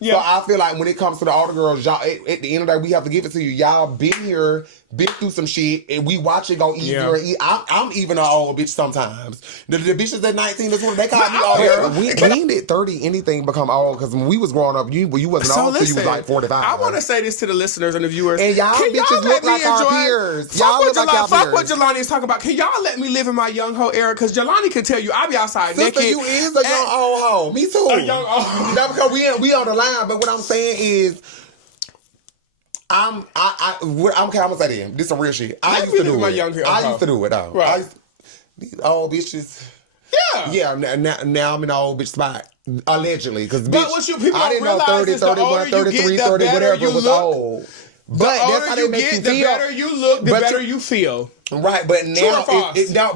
Yeah. So I feel like when it comes to the older girls, y'all, at the end of the day, we have to give it to you. Y'all been here, been through some shit, and we watch it go easier. Yeah. I'm even an old bitch sometimes. The bitches at 19, this one, they call me old. We ain't at 30 anything become old, because when we was growing up, you wasn't old until you was like 45. I want to say this to the listeners and the viewers. And y'all bitches look like our peers. Y'all look like our peers. Fuck what Jelanii is talking about. Can y'all let me live in my young hoe era? Because Jelanii can tell you, I be outside Sister, naked. you is a young old hoe. Me too. A young old hoe. Not because we on the line, but what I'm saying is, I'm gonna say this. This is some real shit. I used to do it. I used to do it though. Right. These old bitches. Yeah. Now I'm in an old bitch spot. Allegedly, because but what you people I didn't know 30, 31, 33, 30, whatever was old. But that's how they make you feel. The better you look, the better you feel. Right, but now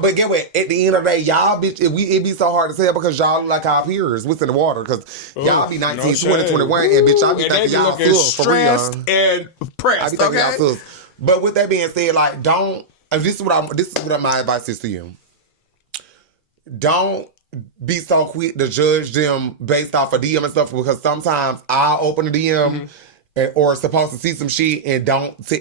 but get what? At the end of the day, y'all bitch, it be so hard to tell because y'all look like our peers. What's in the water? Because y'all be 19, 20, 21, and bitch, I be thinking y'all sus for real. And pressed. I be thinking y'all sus. But with that being said, like, don't. This is what my advice is to you. Don't be so quick to judge them based off of DM and stuff, because sometimes I'll open a DM. Or supposed to see some shit and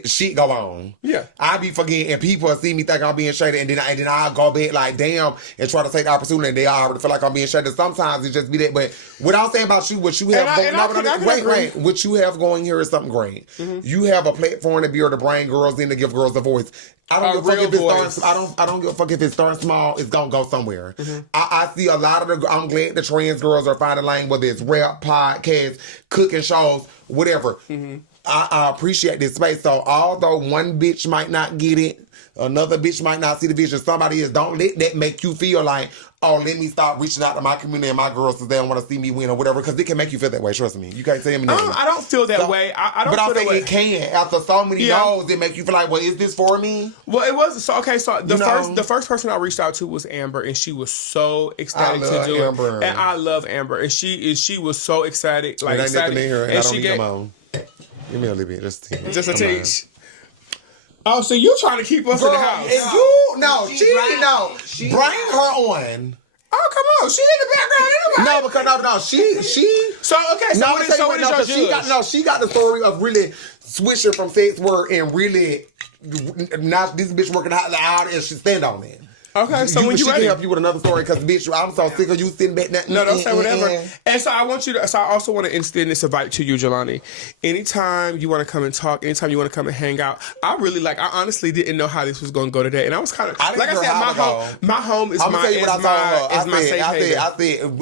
shit go on. Yeah. I be forgetting and people see me think I'm being shady and then I'll go back like damn and try to take the opportunity and they already feel like I'm being shady. Sometimes it just be that. But what I'm saying about you, what you have what you have going here is something great. Mm-hmm. You have a platform to be able to bring girls in, to give girls a voice. I don't give a fuck if it starts. I don't give a fuck if it starts small. It's gonna go somewhere. Mm-hmm. I see a lot of I'm glad the trans girls are finding lane, whether it's rap, podcasts, cooking shows, whatever. Mm-hmm. I appreciate this space. So although one bitch might not get it, another bitch might not see the vision. Somebody is. Don't let that make you feel like oh, let me start reaching out to my community and my girls because they don't want to see me win or whatever. Because it can make you feel that way. Trust me. You can't tell me nothing. I don't feel that way. I don't. But feel I think that way. it can. After so many no's, it make you feel like, well, is this for me? Well, it was so okay. So the first person I reached out to was Amber, and she was so ecstatic to do Amber. It. And I love Amber, and she was so ecstatic, like excited. And she gave. Give me a little bit, just a teach. Oh, so you trying to keep us in the house? Bring her on. Oh, come on. She in the background anyway. No, because she. So, okay, so what is your judge? She got the story of really switching from sex work and really not this bitch working out and she stand on it. Okay, so when you ready, can help you with another story because bitch, I'm so sick of you sitting back. No, don't say whatever. And so I want you to. So I also want to extend this invite to you, Jelanii. Anytime you want to come and talk, anytime you want to come and hang out, I honestly didn't know how this was going to go today, and I was kind of like I said, my home is my safe haven.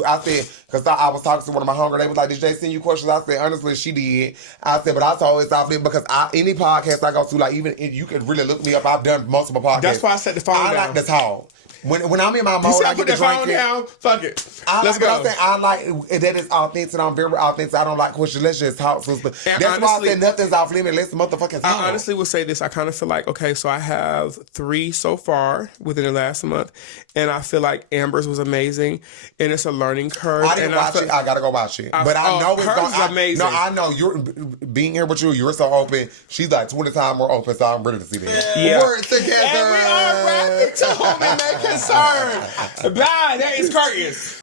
I said because I was talking to one of my hunger. They was like, "Did they send you questions?" I said, "Honestly, she did." I said, "But I told it's off because any podcast I go to, like even if you could really look me up, I've done multiple podcasts. That's why I set the phone down. I like to talk. When I'm in my mode, I get to drinking. Down. Fuck it. Let's go. I like that is authentic. I'm very authentic. I don't like questions. Let's just talk, sister. That's honestly, why I said nothing's off limit. Let's motherfucking talk. I honestly will say this. I kind of feel like, okay, so I have 3 so far within the last month, and I feel like Amber's was amazing, and it's a learning curve. I didn't watch it. I gotta go watch it. But I know it's amazing. No, I know you're being here with you. You're so open. She's like 20 times more open, so I'm ready to see that. Yeah. We're together. And we are wrapping to home and making concern. Bye. That is curtains.